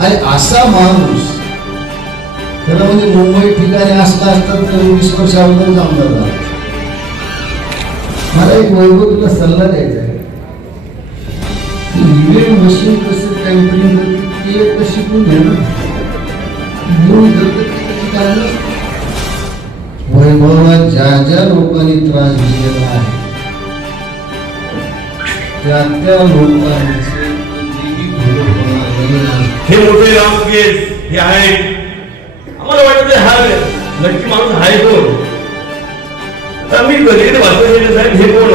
आणि असा माणूस खरं म्हणजे मुंबई ठिकाणी असला असता तर 20 वर्ष अगोदर आमदार झाला. मला एक वैभव तुला सल्ला द्यायचा आहे. ईव्हीएम मशीन कसं टॅम्परिंग ते एकदा शिकून घे ना. वैभवाला ज्या ज्या लोकांनी त्रास दिलेला आहे त्या लोकांचे हे मोठे राम केस हे आहे. आम्हाला वाटतं हा नक्की माणूस आहे कोण. आता मी कधी वाचलेले साहेब हे कोण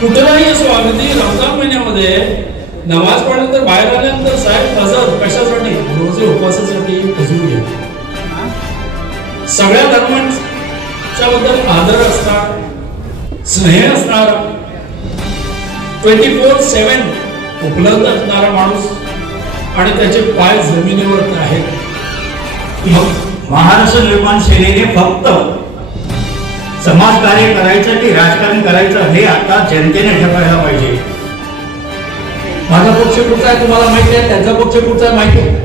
कुठलाही असो. अगदी रमजान महिन्यामध्ये नमाज पडल्यानंतर बाहेर आल्यानंतर साहेब हजर कशासाठी रोजे उपवासासाठी हजूर घ्या. सगळ्या धर्मांच्या बद्दल आदर असणार, स्नेह असणार, 24/7 उपलब्ध असणारा माणूस आणि त्याचे पाय जमिनीवर आहेत. महाराष्ट्र निर्माण सेनेने फक्त समाजकार्य करायचं की राजकारण करायचं हे आता जनतेने ठरवायला पाहिजे. माझा पक्ष कुठचा आहे तुम्हाला माहिती आहे, त्यांचा पक्ष कुठचा आहे माहिती आहे.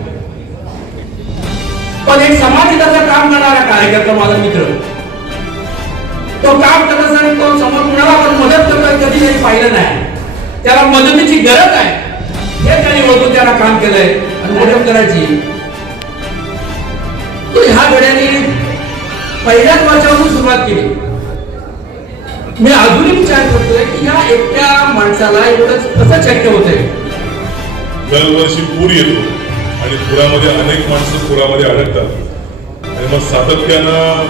पण एक समाजहिताचं काम करणारा कार्यकर्ता माझा मित्र तो काम करत असताना तो समोर कुणाला आपण मदत करतोय कधी काही पाहिलं नाही. त्याला मदतीची गरज आहे हे त्यांनी ओळखून त्याला काम केलंय आणि मदत करायची. तो ह्या घड्याने पहिल्याच वर्षापासून सुरुवात केली. मी अजूनही विचार करतोय की ह्या एकट्या माणसाला एवढंच कसं शक्य होतंय. दरवर्षी पूर येतो आणि पुरामध्ये अनेक माणसं पुरामध्ये अडकतात आणि मग सातत्यानं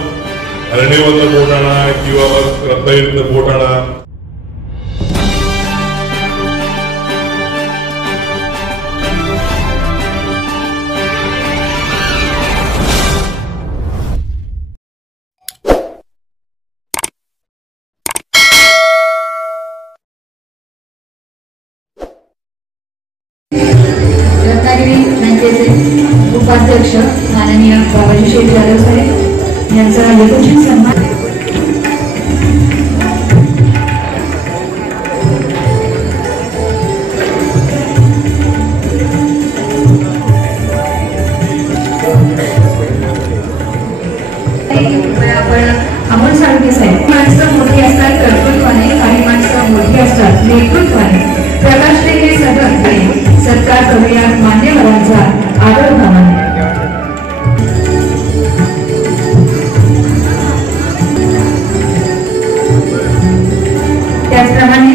हरणेवरनं बोट आणा किंवा मग रत्नागिरीतनं बोट आणा. रत्नागिरी बँकेचे उपाध्यक्ष माननीय बाबाजी शेठ जाधव साहेब यांचा यथोचित सन्मान. आपण अमोल साळुंखे साहेब. माणसं मोठी असतात कर्तृत्वाने, काही माणसं मोठी असतात नेतृत्वाने. प्रकाश टेके सदन सत्कार करूया मान्यवरांचा आदर प्रमाणे. त्याचप्रमाणे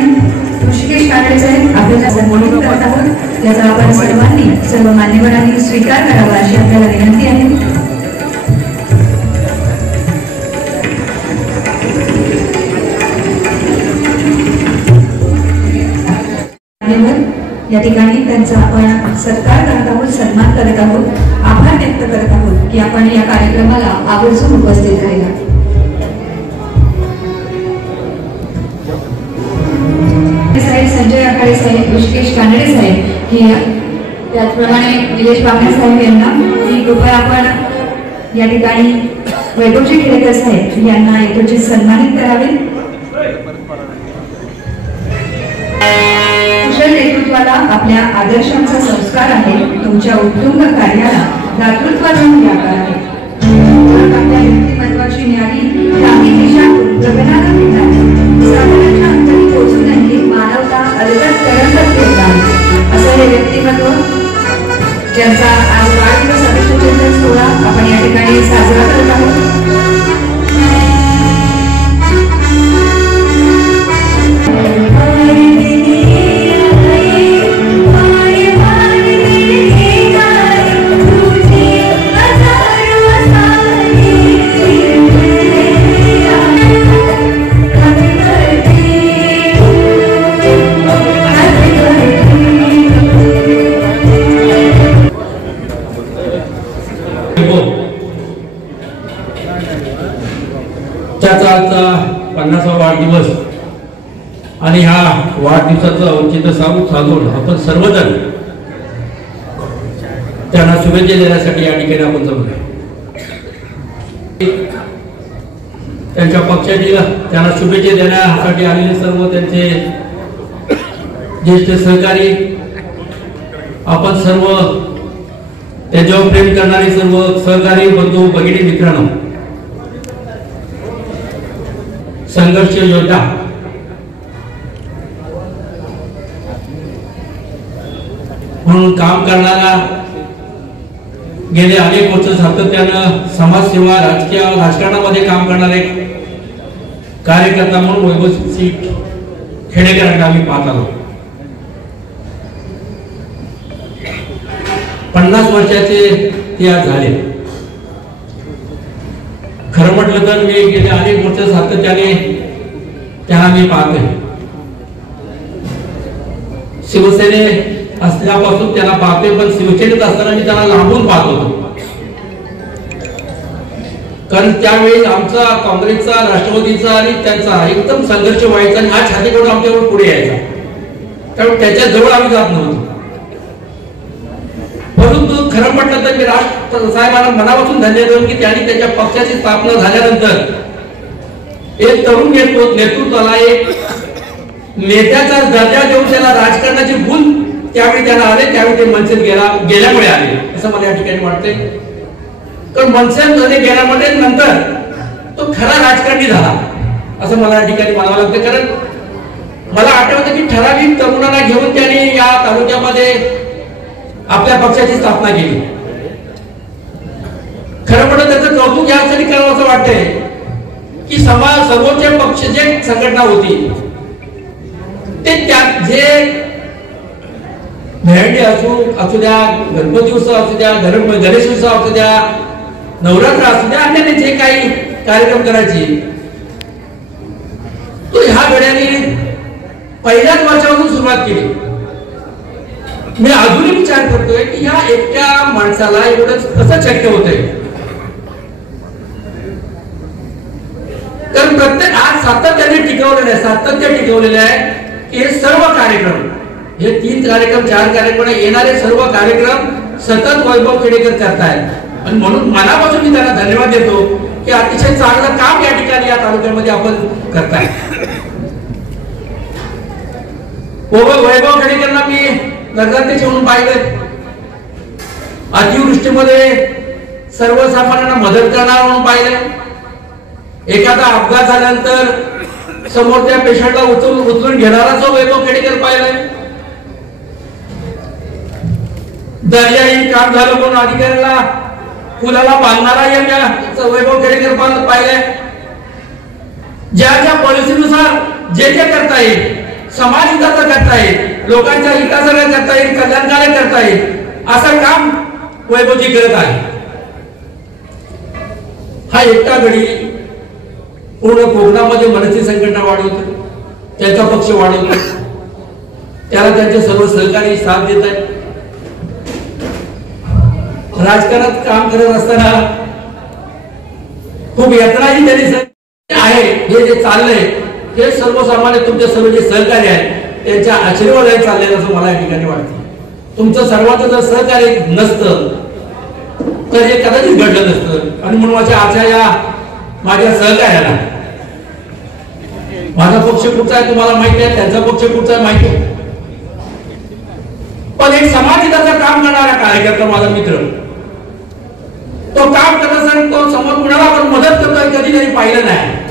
ऋषिकेश कांबळे साहेब आपल्याला संबोधित करत आहोत. त्याचा आपण सर्वांनी सर्व मान्यवरांनी स्वीकार करावा अशी आपल्याला विनंती आहे. या ठिकाणी त्यांचा आपण सत्कार करत आहोत, सन्मान करत आहोत, आभार व्यक्त करत आहोत की आपण या कार्यक्रमाला आवर्जून उपस्थित राहिला. साहेब संजय आकाळे साहेब, ऋषिकेश कांबळे साहेब ही त्याचप्रमाणे निलेश बागणे साहेब यांना ही कृपया आपण या ठिकाणी वैभवजी खेडेकर साहेब यांना यथोचित सन्मानित करावे. नेतृत्वाला आपल्या आदर्शांचा संस्कार आहे. तुमच्या उत्तुंग कार्याला दातृत्वाचा आकार आहे. आपल्या व्यक्तिमत्वाची न्यारी काही दिशा गगनाला मिळणार सागराच्या अंतरी पोहोचूनही मानवता अलगद तरंगत फिरणार असं हे व्यक्तिमत्व ज्यांचा आज वाढदिवस अभिषेक सोहळा आपण या ठिकाणी साजरा करत आहोत. त्याचा आजचा 50वा वाढदिवस आणि ह्या वाढदिवसाचं औचित्य साधून आपण सर्वजण त्यांना शुभेच्छा देण्यासाठी या ठिकाणी आपण जमलो. त्यांच्या पक्षाची त्यांना शुभेच्छा देण्यासाठी आलेले सर्व त्यांचे ज्येष्ठ सहकारी आपण सर्व त्याच्यावर प्रेम करणारे सर्व सहकारी बंधू भगिनी मित्रांनो, संघर्ष योद्धा म्हणून काम करणारा, गेले अनेक वर्ष सातत्यानं समाजसेवा राजकारणामध्ये काम करणारे कार्यकर्ता म्हणून वैभवसिंह खेडेकरांना आम्ही पाहत आलो. 50 वर्षाचे ते आज झाले. खरं म्हटलं तर मी गेले अनेक वर्ष सातत्याने त्यांना मी पाहतोय. शिवसेने असल्यापासून त्यांना पाहतोय, पण शिवसेनेत असताना मी त्यांना लांबून पाहत होतो. कारण त्यावेळी आमचा काँग्रेसचा, राष्ट्रवादीचा आणि त्यांचा एकदम संघर्ष व्हायचा आणि हा छातीकडून आमच्यावर पुढे यायचा. त्यामुळे त्याच्या जवळ आम्ही जात नव्हतो. परंतु खरं म्हटलं तर मी राज साहेबांना मनापासून धन्यवाद देऊन की त्यांनी त्याच्या पक्षाची स्थापना झाल्यानंतर एक तरुण नेतृत्वाला एक नेत्याचा दर्जा देऊन त्याला राजकारणाची गुण त्यावेळी त्याला आले, त्यावेळी ते मनसेत गेल्यामुळे आले असं मला या ठिकाणी वाटतंय. कारण मनसेत गेल्यामुळे नंतर तो खरा राजकारणी झाला असं मला या ठिकाणी म्हणावं लागतं. कारण मला आठवतं की ठराविक तरुणांना घेऊन त्यांनी या तालुक्यामध्ये आपल्या पक्षाची स्थापना केली. खरं म्हणत त्याचं कौतुक यासाठी करावं असं वाटतंय की सर्वोच्च पक्ष जे संघटना होती ते त्यात जे भेंडे असू द्या, गणपती उत्सव असू द्या, गणेश उत्सव असू द्या, नवरात्र असू द्या, अन्य जे काही कार्यक्रम करायचे तो ह्या गड्याने पहिल्याच वर्षापासून सुरुवात केली. मी अजूनही विचार करतोय की ह्या एकट्या माणसाला एवढं कसं शक्य होतंय. कारण प्रत्येक आज सातत्याने टिकवलेलं आहे की हे सर्व कार्यक्रम, हे 3 कार्यक्रम 4 कार्यक्रम येणारे सर्व कार्यक्रम सतत वैभव खेडेकर करतायत. आणि म्हणून मनापासून मी त्यांना धन्यवाद देतो की अतिशय चांगलं काम या ठिकाणी या तालुक्यामध्ये आपण करताय. वैभव खेडेकरांना मी नगराध्यक्ष म्हणून पाहिलं, अतिवृष्टीमध्ये सर्वसामान्यांना मदत करणार म्हणून पाहिलं, एखादा अपघात झाल्यानंतर समोर त्या पेशंटला उचलून घेणारा जो वैभव खेडेकर पाहिलाय, दर्याही काम झालं म्हणून अधिकाऱ्याला पुलाला बांधणारा वैभव खेडेकर पाहिलाय. ज्या पॉलिसीनुसार जे करता येईल, समाज हिताचं करता येईल, लोकांच्या हिताचं करता येईल, कल्याणकारी करता येईल असं काम वैभवजी करत आहे. हा एकटा गडी पूर्ण कोकणामध्ये मनसे संघटना वाढवतो, त्याचा पक्ष वाढवतो, त्याला त्यांचे सर्व सहकारी साथ देत आहेत. राजकारणात काम करत असताना खूप यातनाही त्यांनी आहे. हे जे चाललंय हे सर्वसामान्य तुमचे सर्व जे सहकारी आहेत त्यांच्या आशीर्वादाने चाललेलं असं मला या ठिकाणी वाटतं. तुमचं सर्वांचं जर सहकार्य नसतं तर हे कदाचित घडलं नसतं. आणि म्हणून माझ्या सहकार्याला माझा पक्ष कुठचा आहे तुम्हाला माहिती आहे, त्यांचा पक्ष कुठचा आहे माहिती आहे, पण एक समाजहिताचं काम करणारा कार्यकर्ता माझा मित्र, तो काम करत असताना तो समोर कुणाला आपण मदत करतोय कधी त्यांनी पाहिलं नाही.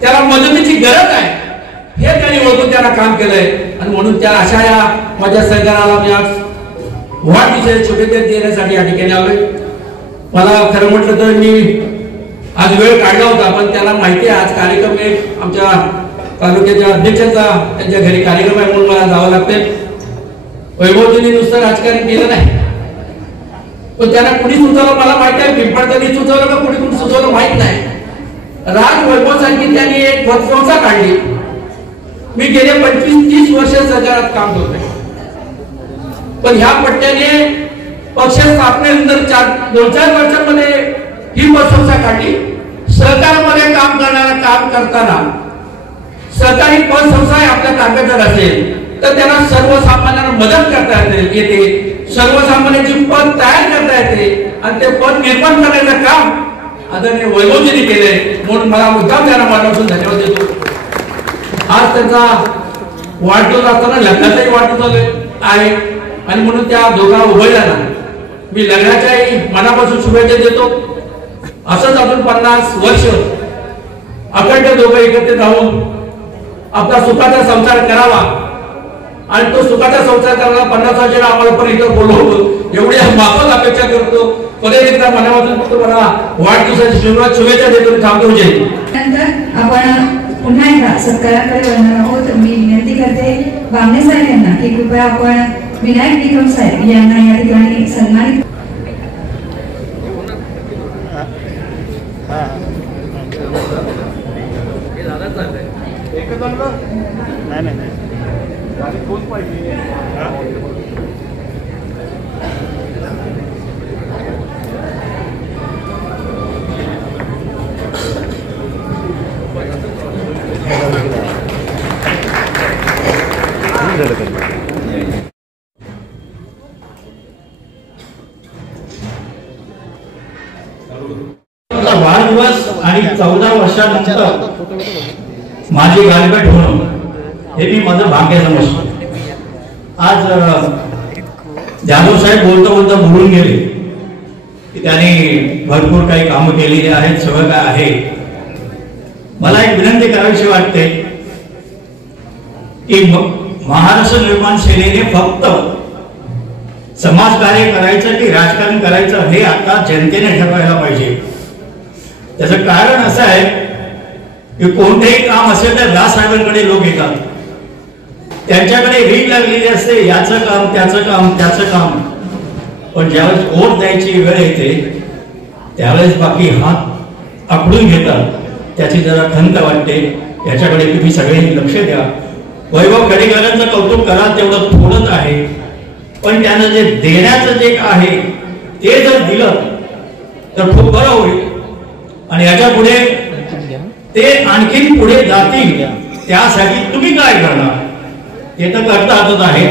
त्याला मदतीची गरज आहे हे त्यांनी ओळखून त्याला काम केलंय. आणि म्हणून त्या अशा या माझ्या सहकार्याला मी आज वाढदिवसाच्या शुभेच्छा देण्यासाठी या ठिकाणी आलोय. मला खरं म्हटलं तर मी आज वेळ काढला होता, पण त्याला माहिती आहे आज कार्यक्रम एक आमच्या तालुक्याच्या अध्यक्षाचा त्यांच्या घरी कार्यक्रम आहे म्हणून मला जावं लागतंय. वैभवजींनी नुसतं राजकारण केलं नाही, पण त्यांना कुणी सुचवलं मला माहिती आहे, पिंपळांनी सुचवलं का कुणी सुचवलं माहित नाही. राज वैभवसाठी त्यांनी एक संस्था काढली. मी गेले 25-30 वर्ष सरकारात काम करतोय, पण ह्या पट्ट्याने पक्ष स्थापनेनंतर 2-4 वर्षांमध्ये ही संस्था काढली. सहकारामध्ये काम करताना सहकारी पतसंस्था आपल्या ताब्यात असेल तर त्यांना सर्वसामान्यांना मदत करता येते, सर्वसामान्यांची पद तयार करता येते आणि ते पद निर्माण करण्याचं काम आदरणीय वैभवजींनी केलंय. म्हणून मला मुद्दाम त्यांना मनापासून धन्यवाद देतो. आज त्यांचा वाढदिवस असताना लग्नाचाही वाढदिवस आहे आणि म्हणून त्या दोघा उभयला मी लग्नाच्याही मनापासून शुभेच्छा देतो. असंच अजून 50 वर्ष अखंड दोघं एकत्र राहून आपला सुखाचा संसार करावा आणि तो सुखाचा संसार करायला 50 वर्षाला आम्हाला पण इथं बोलवतो एवढी माफक अपेक्षा करतो. परत एकदा मनापासून तुम्हाला वाढदिवसाची शुभेच्छा देतो. थांबतो. जय. नंतर आपण पुन्हा एकदा सत्काराकडे वळणार आहोत. मी विनंती करते बामणे साहेब यांना की कृपया आपण विनायक निकम साहेब यांना या ठिकाणी सन्मानित. वाढदिवस आणि 14 वर्षानंतर माझी गाठभेट होणं हे मी माझं भाग्य समजतो. आज जाधव साहेब बोलता बोलता बोलून गेले की त्यांनी भरपूर काही कामं केलेली आहेत, सगळं काय आहे. मला एक विनंती करावीशी वाटते की महाराष्ट्र निर्माण सेनेने फक्त समाजकार्य करायचं की राजकारण करायचं हे आता जनतेने ठरवायला पाहिजे. त्याचं कारण असं आहे की कोणतेही काम असेल तर राजसाहेबांकडे लोक येतात, त्यांच्याकडे रीड लागलेली असते, याचं काम त्याचं काम त्याचं काम. पण ज्यावेळेस वोट द्यायची वेळ येते त्यावेळेस बाकी हात आखडून घेतात. त्याची जरा खंत वाटते. याच्याकडे तुम्ही सगळे लक्ष द्या. वैभव खेडेकरांचं कौतुक करा तेवढं थोडंच आहे, पण त्यानं जे देण्याचं जे आहे ते जर दिलं तर खूप बरं होईल. आणि याच्या पुढे ते आणखीन पुढे जातील. त्यासाठी तुम्ही काय करणार ते तर करता हातच आहे,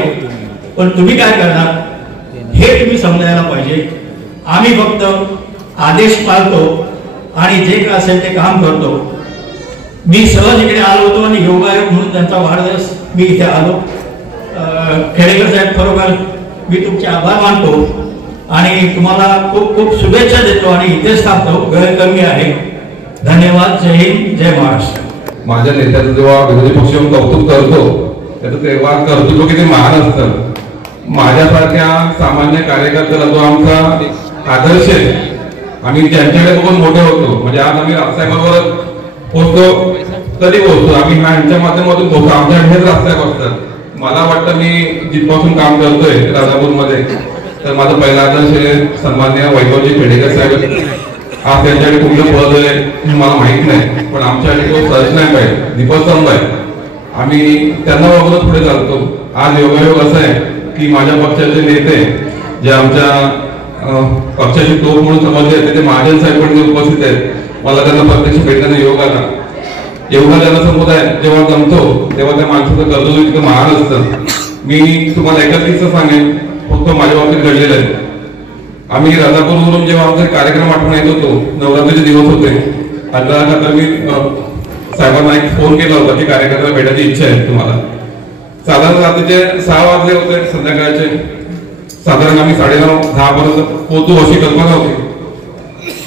पण तुम्ही काय करणार हे तुम्ही समजायला पाहिजे. आम्ही फक्त आदेश पाळतो आणि जे काय असेल ते काम करतो. मी सहज इकडे आलो होतो आणि योगायोग म्हणून त्यांचा वाढदिवस मी इथे आलो. खेडेकर साहेब खरोखर मी तुमचे आभार मानतो आणि तुम्हाला खूप खूप शुभेच्छा देतो आणि इथेच थांबतो. वेळ कमी आहे. धन्यवाद. जय हिंद, जय महाराष्ट्र. माझ्या नेत्याचं जेव्हा विरोधी पक्ष कौतुक करतो त्याचं तेव्हा कर्तृत्व किती महान असतं. माझ्यासारख्या सामान्य कार्यकर्त्याला जो आमचा आदर्श आहे, आम्ही ज्यांच्याकडे बघून मोठे होतो, म्हणजे आज आम्ही राजसाहेबांवर पोहोचतो तरी पोहोचतो आम्ही ह्यांच्या माध्यमातून पोहोचतो. आमच्याकडे हेच राजसाहेब असतात. मला वाटतं मी जिथपासून काम करतोय राजापूरमध्ये तर माझं पहिला आदर्श सन्मान्य वैभवजी खेडेकर साहेब. आज त्यांच्याकडे कुठलं पद आहे हे मला माहित नाही, पण आमच्याकडे तो सर्च नाही पाहिजे दीपस्तंभ आहे. आम्ही त्यांना बघूनच पुढे चालतो. आज योगायोग असं आहे की माझ्या पक्षाचे नेते जे आमच्या पक्षाची तोफ म्हणून समजले जाते ते महाजन साहेब पण उपस्थित आहेत. मला त्यांना प्रत्यक्ष भेटण्याचा योग आला. एवढा जनसमुदाय जेव्हा जमतो तेव्हा त्या माणसाचं कर्तव्य इतकं महान असतं. मी तुम्हाला एकच किस्सा सांगेन, फक्त माझ्या बाबतीत घडलेलं आहे. आम्ही राजापूरवरून जेव्हा आमचा कार्यक्रम आठवण येत होतो, नवरात्रीचे दिवस होते. तर मी साहेबांना एक फोन केला होता की कार्यकर्त्याला भेटायची इच्छा आहे तुम्हाला. साधारण रात्रीचे 6 वाजले होते संध्याकाळचे. साधारण आम्ही 9:30-10 पर्यंत पोहोचू अशी कल्पना होती.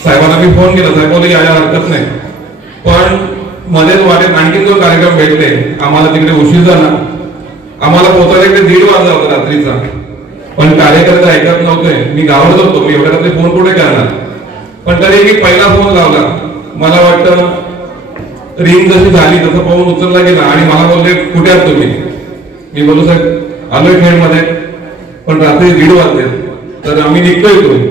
साहेबांना मी फोन केला. साहेब बोलले यायला हरकत नाही, पण मध्येच वाटेत आणखीन जो कार्यक्रम भेटते आम्हाला तिकडे उशीर झाला. आम्हाला पोहोचायला इकडे 1:30 वाजला होता रात्रीचा. पण कार्यकर्ते ऐकत नव्हते. मी गावात होतो. मी एवढ्या रात्री फोन कुठे करणार, पण तरी मी पहिला फोन लावला. मला वाटतं रिंग जशी झाली तसं पाहून उचलला गेला आणि मला बोलले कुठे आहात तुम्ही. मी बोललो साहेब आलोय खेडमध्ये, पण रात्री 1:30 वाजले तर आम्ही निघतोय इथून.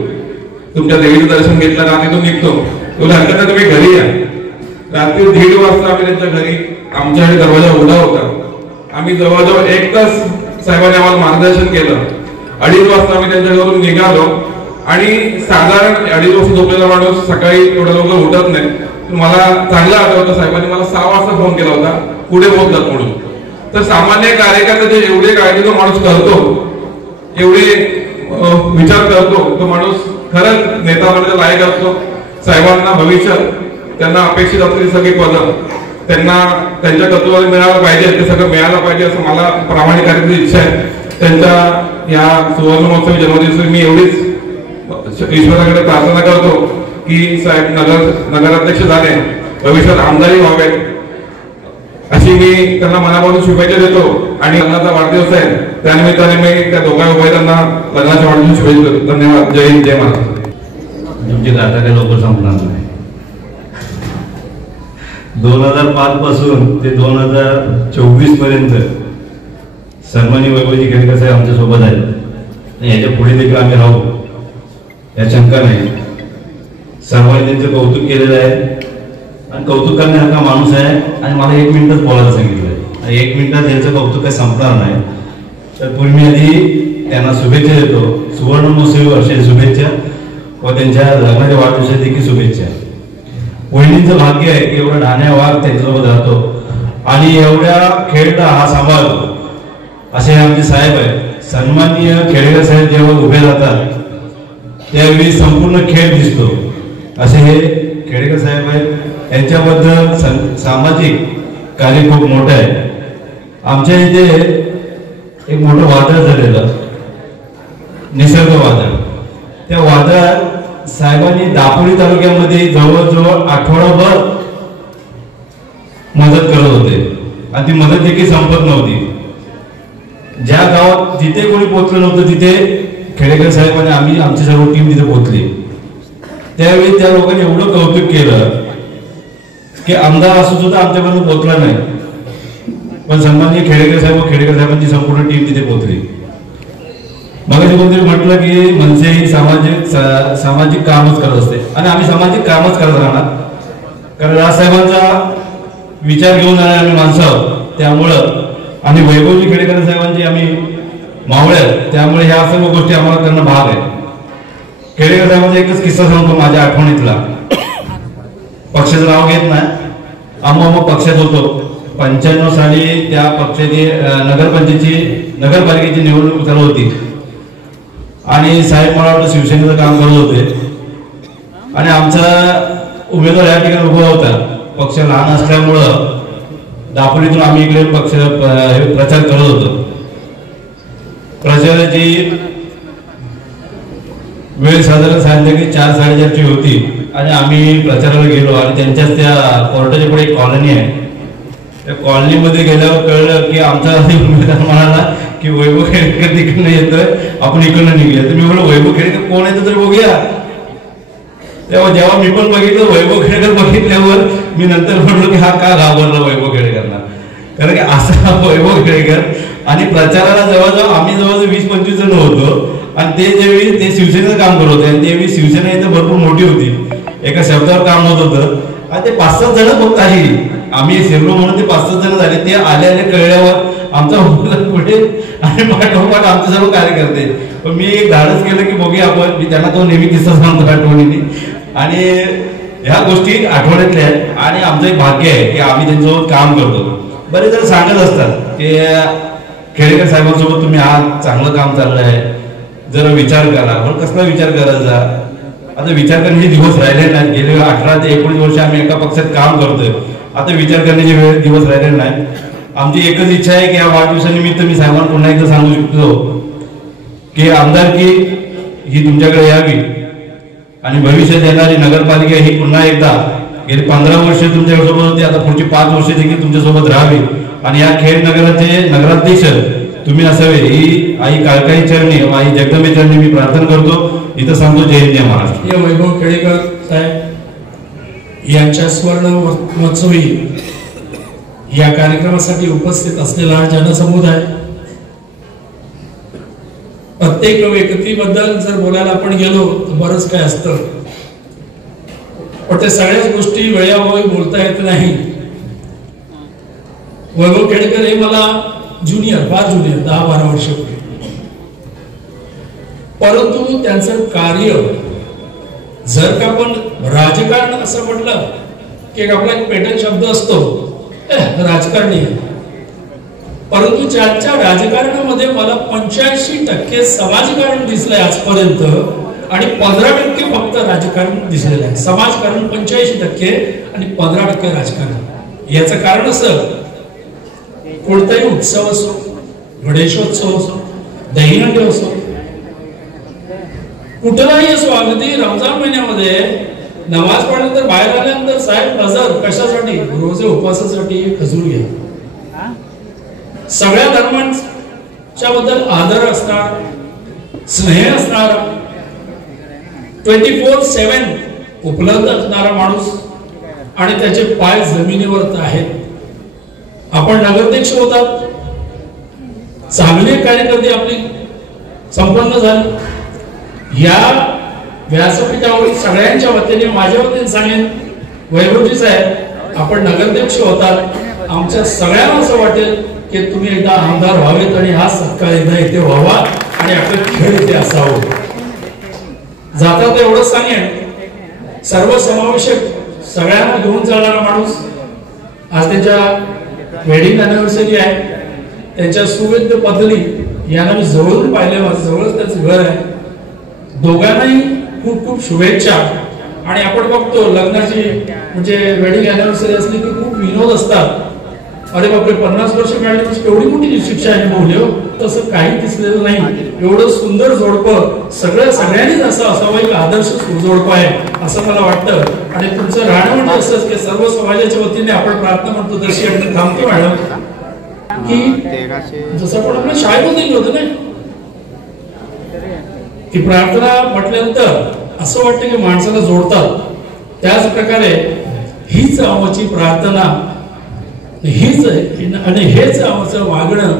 तुमच्या देवीचं दर्शन घेतलं का तिथून निघतो. बोलले हरकत नाही तुम्ही घरी या. रात्री 1:30 वाजता आम्ही त्यांच्या घरी. आमच्याकडे दरवाजा उघडा होता. आम्ही जवळजवळ 1 तास साहेबांनी आम्हाला मार्गदर्शन केलं. 2:30 वाजता आम्ही त्यांच्या घरून निघालो आणि साधारण 2:30 वाजता झोपलेला माणूस सकाळी एवढ्या लवकर उठत नाही. मला चांगलं आठवतं साहेबांनी मला 6 वाजता फोन केला होता पुढे पोहोचतात म्हणून. तर सामान्य कार्यकर्ते एवढे काळजी जो माणूस करतो, एवढे विचार करतो, तो माणूस खरंच नेता बनण्याचा लायक असतो. साहेबांना भविष्यात त्यांना अपेक्षित असलेली सगळी पदं त्यांना त्यांच्या कर्तृत्वाने मिळालं पाहिजे, ते सगळं मिळालं पाहिजे असं मला प्रामाणिक कार्याची इच्छा आहे. त्यांच्या या सुवर्ण महोत्सवी जन्मदिवशी मी एवढीच ईश्वराकडे प्रार्थना करतो की साहेब नगराध्यक्ष झाले, भविष्यात आमदारही व्हावेत अशी मी त्यांना मनापासून शुभेच्छा देतो. आणि लग्नाचा वाढदिवस आहे त्यानिमित्ताने मी त्या दोघा उमेदवारांना लग्नाच्या वाढदिवस शुभेच्छा देतो. धन्यवाद. जय हिंद, जय महाराष्ट्र. तुमची गाथा काही लवकर संपणार नाही. 2005 पासून ते 2024 पर्यंत सन्माननीय वैभवजी खेडकर साहेब आमच्या सोबत आहेत आणि याच्या पुढे देखील आम्ही राहू या शंका नाही. सर्वांनी त्यांचं कौतुक केलेलं आहे आणि कौतुक करण्यासारखा माणूस आहे. आणि मला 1 मिनिटच बोलायला सांगितलं आणि 1 मिनिटात यांचं कौतुक काही संपणार नाही. तर पूर्वी मी आधी त्यांना शुभेच्छा देतो. सुवर्ण महोत्सवी वर्षाची शुभेच्छा व त्यांच्या लग्नाच्या वाढदिवसाची देखील शुभेच्छा. वहिनींचं भाग्य आहे की एवढा ढाण्या वाघ त्यांच्यासोबत राहतो आणि एवढ्या खेळता हा सांभाळतो असे आमचे साहेब आहेत. सन्माननीय खेडेकर साहेब जेव्हा उभे राहतात त्यावेळी संपूर्ण खेळ दिसतो असे हे खेडेकर साहेब आहेत. यांच्याबद्दल सामाजिक कार्य खूप मोठं आहे. आमच्या इथे एक मोठं वादळ झालेलं, निसर्ग वादळ. त्या वादळात साहेबांनी दापोली तालुक्यामध्ये जवळजवळ आठवडाभर मदत करत होते आणि ती मदत देखील संपत नव्हती. ज्या गावात जिथे कोणी पोहोचलं नव्हतं तिथे खेडेकर साहेब आणि आम्ही आमची सर्व टीम तिथे पोहोचली. त्यावेळी त्या लोकांनी एवढं कौतुक केलं की आमदार असून सुद्धा आमच्यापर्यंत पोहोचला नाही, पण सन्माननीय खेडेकर साहेबांची संपूर्ण टीम तिथे पोहोचली. मगाशी कोणतरी म्हटलं की मनसे ही सामाजिक कामच करत असते आणि आम्ही सामाजिक कामच करत राहणार, कारण राजसाहेबांचा विचार घेऊन जाणारे आम्ही माणसं आहोत. त्यामुळं आणि वैभवजी खेडेकर साहेबांची आम्ही मावळे आहेत, त्यामुळे ह्या सर्व गोष्टी आम्हाला करणं भाग आहे. खेडेकर साहेबांचा एकच किस्सा सांगतो माझ्या आठवणीतला. पक्षाचं नाव घेत नाही, आम्ही पक्षात होतो. 95 साली त्या पक्षाची नगरपालिकेची निवडणूक चालू होती आणि साहेब मला वाटतं शिवसेनेचं काम करत होते आणि आमचा उमेदवार या ठिकाणी उभा होता. पक्ष लहान असल्यामुळं दापोलीतून आम्ही इकडे पक्ष प्रचार करत होतो. प्रचाराची वेळ साधारण संध्याकाळी 4-4:30 होती आणि आम्ही प्रचाराला गेलो आणि त्यांच्याच त्या कोर्टाच्या पुढे एक कॉलनी आहे. त्या कॉलनीमध्ये गेल्यावर कळलं की आमचा उमेदवार म्हणाला की वैभव खेडेकर तिकडनं येतोय, आपण इकडनं निघूया. तर मी म्हणलं वैभव खेडेकर कोण येतं तर बघूया. तेव्हा जेव्हा मी पण बघितलं वैभव खेडेकर बघितल्यावर मी नंतर म्हणलो की हा का घाबरला वैभव खेडेकरला, कारण की असा वैभव खेडेकर. आणि प्रचाराला जवळजवळ आम्ही जवळजवळ 20-25 जण होतो आणि ते ज्यावेळी ते शिवसेनेचं काम करत होते आणि त्यावेळी शिवसेना इथं भरपूर मोठी होती, एका शब्दावर काम होत होतं आणि ते 5-7 जण फक्त आहे. आम्ही शिरलो म्हणून ते 5-7 जण झाले. ते आले कळल्यावर आमचा पुढे आणि पाठोपाठ आमचे सर्व कार्यकर्ते. पण मी एक धाडस केलं की बघूया आपण. मी त्यांना तो नेहमी किस्सा सांगतो आठवणीने आणि ह्या गोष्टी आठवड्यातल्या आहेत आणि आमचं एक भाग्य आहे की आम्ही त्यांच्यासोबत काम करतो. बरेच जण सांगत असतात की खेडेकर साहेबांसोबत तुम्ही आज चांगलं काम चाललंय आहे, जरा विचार करा. पण कसला विचार करायचा, आता विचार करण्याचे दिवस राहिले नाहीत. गेले 18 ते 19 वर्ष आम्ही एका पक्षात काम करतोय. आता विचार करण्याचे दिवस राहिले नाही. आमची एकच इच्छा आहे की या वाढदिवसानिमित्त मी साहेबांना पुन्हा एकदा सांगू शकतो की आमदारकी ही तुमच्याकडे यावी आणि भविष्यात येणारी नगरपालिका ही पुन्हा एकदा गेली 15 वर्ष तुमच्यासोबत होती, आता पुढची 5 वर्ष देखील तुमच्यासोबत राहावी आणि या खेड नगराचे नगराध्यक्ष तुम्ही असावे ही आई काळकाई चरणी, आई जगदंबे चरणी मी प्रार्थना करतो. इथं सांगतो जय हिंद, जय महाराष्ट्र. हे वैभव खेडेकर साहेब यांच्या स्वर्ण महोत्सवी या कार्यक्रमासाठी उपस्थित असलेला जनसमुदाय, प्रत्येक व्यक्तीबद्दल जर बोलायला आपण गेलो तर बरंच काय असतं, पण ते सगळ्याच गोष्टी वेळोवेळी बोलता येत नाही. वैभव खेडेकर हे मला फार ज्युनियर 10-12 वर्ष होते, परंतु त्यांचं कार्य जर का आपण राजकारण असं म्हटलं की आपला एक पेटन शब्द असतो राजकारणी, परंतु ज्यांच्या राजकारणामध्ये मला 85% समाजकारण दिसलंय आजपर्यंत आणि 15% फक्त राजकारण दिसलेलं आहे. समाजकारण 85% आणि 15% राजकारण. याचं कारण असं, कोणताही उत्सव असो, गणेशोत्सव असो, दहीहंडी असो, कुठलाही असो, अगदी रमजान महिन्यामध्ये नमाज पडल्यानंतर बाहेर आल्यानंतर साहेब नजर कशासाठी? रोजे उपवासासाठी खजूर घ्या. सगळ्या धर्मांच्या बद्दल आदर असणार, स्नेह असणार, 24/7 उपलब्ध असणारा माणूस आणि त्याचे पाय जमिनीवर आहेत. आपण नगराध्यक्ष होतात, चांगली कार्यकर्ते आपली संपन्न झाली. या व्यासपीठावर सगळ्यांच्या वतीने माझ्या वतीने सांगेन, वैभवजी साहेब आपण नगराध्यक्ष होतात, आमच्या सगळ्यांना असं वाटेल की तुम्ही एकदा आमदार व्हावेत आणि हा सत्कार एकदा इथे व्हावा आणि आपलं खेळ इथे असावं. जाता तर एवढंच सांगेन, सर्वसमावेशक सगळ्यांना घेऊन चालणारा माणूस. आज त्यांच्या वेडिंग अॅनिव्हर्सरी आहे, त्यांच्या सुविध पद्धती यांना मी जवळून पाहिले, जवळच त्यांचं घर आहे. दोघांनाही खूप खूप शुभेच्छा. आणि आपण बघतो लग्नाची म्हणजे वेडिंग अॅनिव्हर्सरी असली की खूप विनोद असतात. अरे बापरे 50 वर्ष मिळाली म्हणजे केवढी मोठी शिक्षा अनुभवली हो. तसं काही दिसलेलं नाही. एवढं सुंदर जोडपं सगळ्यांनीच असं असावं, एक आदर्श जोडपं आहे असं मला वाटतं. आणि तुमचं राहणं म्हणजे असंच की सर्व समाजाच्या वतीने आपण प्रार्थना म्हणतो तशी आणि थांबते मॅडम की जसं आपण आपल्या शाळेमध्ये गेलो होतो ना की प्रार्थना म्हटल्यानंतर असं वाटतं की माणसाला जोडतात. त्याच प्रकारे हीच आमची प्रार्थना, हीच आणि हेच आमचं वागणं,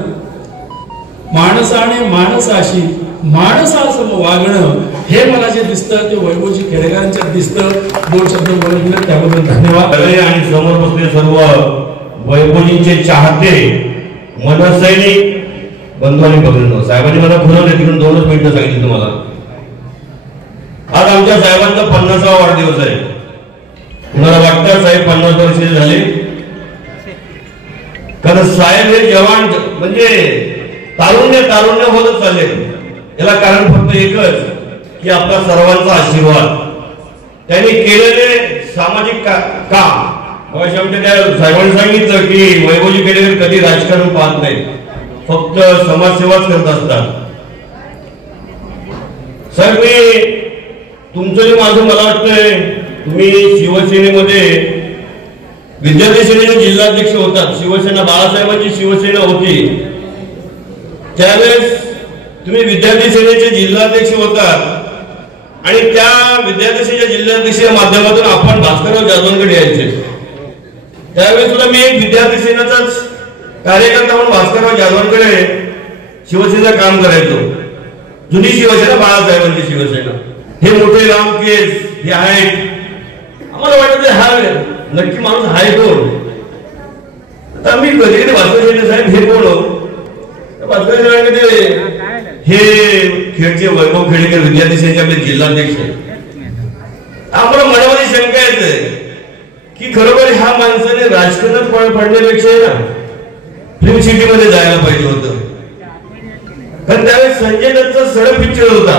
माणसाने माणसाशी माणसासम वागणं हे मला जे दिसतं ते वैभवजी खेडेकरांच्यात दिसतं. 2 शब्द बोलले त्याबद्दल धन्यवाद. आणि समोर बसले सर्व वैभवजींचे चाहते मनसैनिक बंधू आणि भगिनींनो, साहेबांनी मला खुलवले तिकडून 2च मिनिटं सांगितली तुम्हाला. आज आमच्या साहेबांचा 50वा वाढदिवस आहे. तुम्हाला वाटतं साहेब 50 वर्ष झाले? कारण साहेब हे जवान म्हणजे तारुण्य होतच चालले. याला कारण फक्त एकच की आपला सर्वांचा आशीर्वाद, त्यांनी केलेले सामाजिक काम. आमच्या त्या साहेबांनी सांगितलं की वैभवजी केलेले कधी राजकारण पाहत नाही, फक्त समाजसेवाच करत असतात. साहेब मी तुमचं जे माझं मला वाटतंय तुम्ही शिवसेनेमध्ये विद्यार्थी सेनेचे जिल्हाध्यक्ष होतात. शिवसेना बाळासाहेबांची शिवसेना होती त्यावेळेस तुम्ही विद्यार्थी सेनेचे जिल्हाध्यक्ष होतात आणि त्या विद्यार्थी सेनेच्या जिल्हाध्यक्षाच्या माध्यमातून आपण भास्करराव जाधवांकडे यायचे. त्यावेळेस सुद्धा मी एक विद्यार्थी सेनेचाच कार्यकर्ता म्हणून भास्करराव जाधवांकडे शिवसेनेचं काम करायचो. जुनी शिवसेना बाळासाहेबांची शिवसेना. हे मोठे राम केस हे आहेत. आम्हाला वाटत हा नक्की माणूस आहे कोण. आता मी कधी कधी भास्कर साहेब हे कोण हो. भास्कर हे खेळचे वैभव खेडेकर विद्यार्थी सेनेचे आपले जिल्हाध्यक्ष आहेत. आम्हाला मनामध्ये शंका येते की खरोखर ह्या माणसाने राजकारणात पडण्यापेक्षा ना फिल्म सिटी मध्ये जायला पाहिजे होतं. कारण त्यावेळेस संजय दत्तचा सडक पिक्चर होता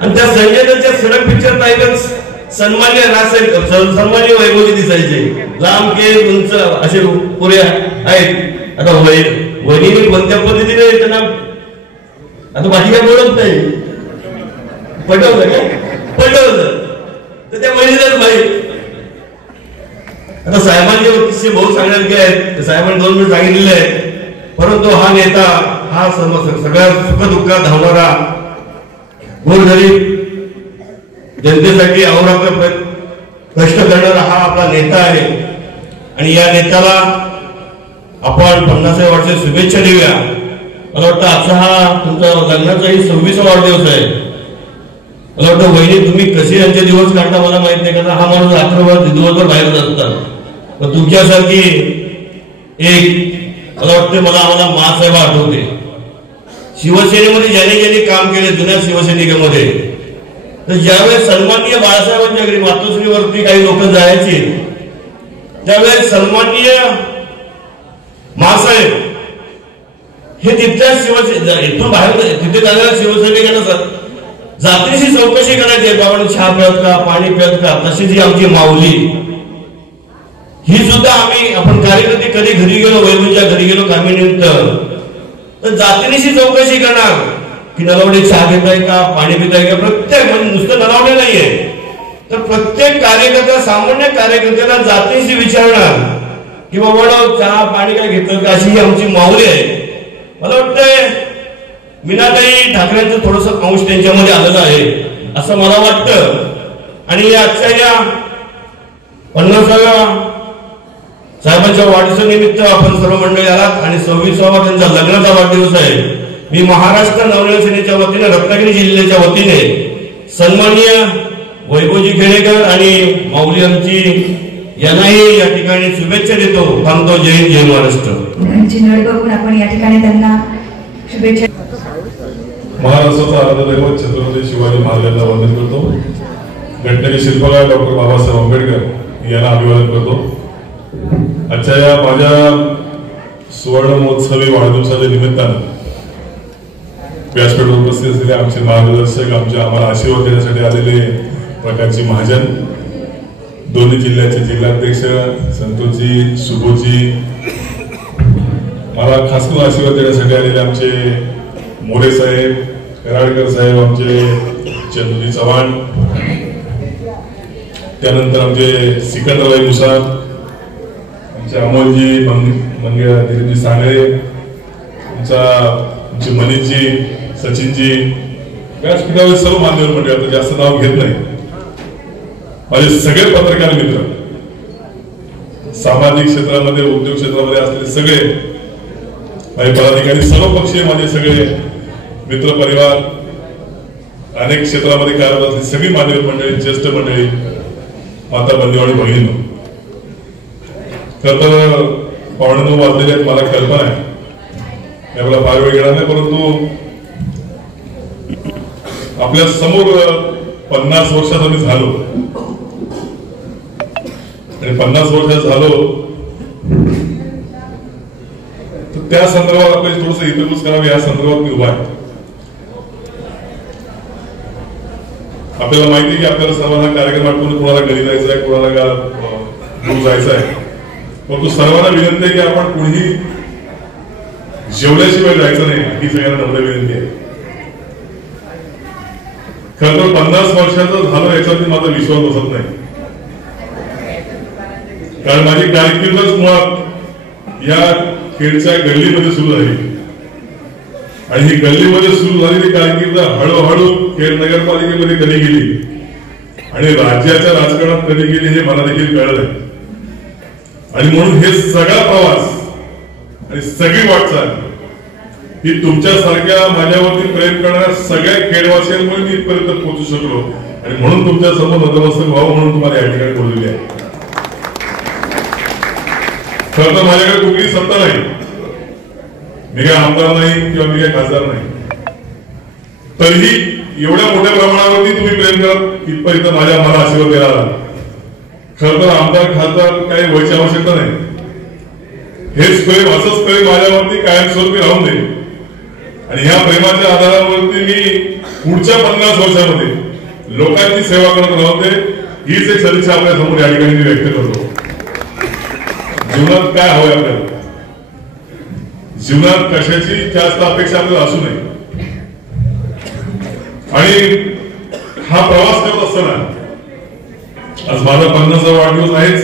आणि त्या संजय दत्तच्या सडक पिक्चर टाईपच सन्मान्य राजसाहेब सन्मान्य वैभवजी दिसायचे. लांब केस उंच असे पुरे आहेत. आता वहिनी कोणत्या पद्धतीने त्यांना आता माझी काय बोलत नाही पटवलं काय पटवलं तर त्या वहिनीलाच माहीत. आता साहेबांचे किस्से बहुत सांगण्यात आहेत, साहेबांनी 2 मिनिट सांगितलेले आहेत. परंतु हा नेता हा सगळ्या सुखदुःखात धावणारा गोरगरीब जनतेसाठी अहोरात्र कष्ट करणारा हा आपला नेता आहे. आणि या नेत्याला आपण 50व्या वर्षाची शुभेच्छा देऊया. मला वाटतं आजचा हा तुमचा लग्नाचाही 26वा वाढदिवस आहे. मला वाटतं वहिनी तुम्ही कसे यांचे दिवस काढता मला माहित नाही, कारण हा माणूस रात्रभर दिवसभर बाहेर असतात. पण तुमच्यासारखी एक मला वाटतं आम्हाला मासाहेब आठवते. शिवसेनेमध्ये ज्याने काम केले जुन्या शिवसैनिकांमध्ये, तर ज्यावेळेस सन्माननीय बाळासाहेबांच्या घरी मातोश्रीवरती काही लोक जायचे त्यावेळेस सन्माननीय मासाहेब हे तिथल्या शिवसेना इथून बाहेर तिथे जाणाऱ्या शिवसैनिकांना जातीची चौकशी करायची. बाबा चहा पिळत का पाणी पिळत का. तशी जी आमची माऊली ही सुद्धा आपण कार्यकर्ते कधी घरी गेलो वैभवच्या घरी गेलो कामीनिमित्त तर जातीनिशी चौकशी करणार की नलावडे चहा घेताय का पाणी पिताय का, प्रत्येक म्हणजे नुसतं नलावडे नाहीये तर प्रत्येक कार्यकर्ता सामान्य कार्यकर्त्याला जातीशी विचारणार की बाबा चहा पाणी काय घेतलं का, अशी ही आमची माऊली आहे. मला वाटतंय मीनाताई ठाकरेंचं थोडस अंश त्यांच्यामध्ये आलेलं आहे असं मला वाटतं. आणि आजच्या या 50व्या साहेबांच्या वाढदिवसानिमित्त आपण सर्व मंडळी आलात आणि 26वा त्यांचा लग्नाचा वाढदिवस आहे. मी महाराष्ट्र नवनिर्माण सेनेच्या वतीने रत्नागिरी जिल्ह्याच्या वतीने सन्माननीय वैभवजी खेडेकर आणि माऊली आमची यांनाही या ठिकाणी शुभेच्छा देतो. थांबतो. जय हिंद, जय महाराष्ट्र. नळ बघून आपण या ठिकाणी त्यांना शुभेच्छा. महाराष्ट्राचा आराध्यदैवत छत्रपती शिवाजी महाराजांना वंदन करतो. घटनेचे शिल्पकार डॉक्टर बाबासाहेब आंबेडकर यांना अभिवादन करतो. आजच्या या माझ्या सुवर्ण महोत्सवी वाढदिवसाच्या निमित्तानं व्यासपीठावर उपस्थित असलेले आमचे मार्गदर्शक, आम्हाला आशीर्वाद देण्यासाठी आलेले प्रकारची महाजन, दोन्ही जिल्ह्याचे जिल्हाध्यक्ष संतोषजी, शुभोजी, मला खास करून आशीर्वाद देण्यासाठी आलेले आमचे मोरे साहेब, कराडकर साहेब, आमचे चंदूजी चव्हाण, त्यानंतर आमचे सिकंदरबाई मुसार, आमचे अमोलजी दिलीपजी सांगळे, आमचे मनीषजी, सचिनजी, व्यासपीठावर सर्व मान्यवर मंडळी, आता जास्त नाव घेत नाही, माझे सगळे पत्रकार मित्र, सामाजिक क्षेत्रामध्ये उद्योग क्षेत्रामध्ये असलेले सगळे माझे पदाधिकारी, सर्वपक्षीय माझे सगळे मित्र परिवार, अनेक क्षेत्रामध्ये कार्यरत असलेली सगळी मान्यवर मंडळी, ज्येष्ठ मंडळी, माता बंधू आणि बहिणींनो, खरं तर 9:15 वाजलेले आहेत. मला कल्पना आहे मी आपला फार वेळ घेणार नाही, परंतु आपल्या समोर 50 वर्षात आम्ही झालो आणि 50 वर्षात झालो तर त्या संदर्भात आपल्याला थोडंसं इतरपूस करावं या संदर्भात मी उभा आहे. आपल्याला माहिती की आपल्याला सर्वांना कार्यक्रम आठवून कोणाला घरी जायचं आहे, कोणाला दूर जायचं आहे, परंतु सर्वांना विनंती आहे की आपण कोणीही जेवल्याशिवाय जायचं नाही, ही सगळ्यांना नम्र विनंती आहे. खरं तर 50 वर्षाचं झालं याच्यावरती माझा विश्वास बसत नाही, कारण माझी कारकीर्दच मुळात या खेडच्या गल्लीमध्ये सुरू झाली आणि ही गल्लीमध्ये सुरू झालेली कारकीर्द हळूहळू खेड नगरपालिकेमध्ये कधी गेली आणि राज्याच्या राजकारणात कधी गेली हे मला देखील कळलं नाही. आणि म्हणून हे सगळा प्रवास आणि सगळी वाटचाल ही तुमच्यासारख्या माझ्यावरती प्रेम करणाऱ्या सगळ्या खेडवासियांमुळे मी इथपर्यंत पोहोचू शकलो आणि म्हणून तुमच्या समोर नतमस्तक व्हावं म्हणून तुम्हाला या ठिकाणी बोललेले आहे. खरं तर माझ्याकडे कुठली सत्ता नाही, मी काय आमदार नाही किंवा मी काय खासदार नाही, तरीही एवढ्या मोठ्या प्रमाणावरती तुम्ही प्रेम करत इथपर्यंत मला आशीर्वाद द्यायला आला. खरं तर आमदार खासदार काही व्हायची आवश्यकता नाही, हेच प्रेम असंच प्रेम माझ्यावरती कायमस्वरूपी राहून दे आणि ह्या प्रेमाच्या आधारावरती मी पुढच्या 50 वर्षामध्ये लोकांची सेवा करत राहून दे, हीच एक सदिच्छा आपल्या समोर या ठिकाणी मी व्यक्त करतो. जीवनात काय हवंय आपल्याला, जीवनात कशाची जास्त अपेक्षा आपल्याला असू नये. आणि हा प्रवास करत असताना आज माझा 50वा वाढदिवस आहेच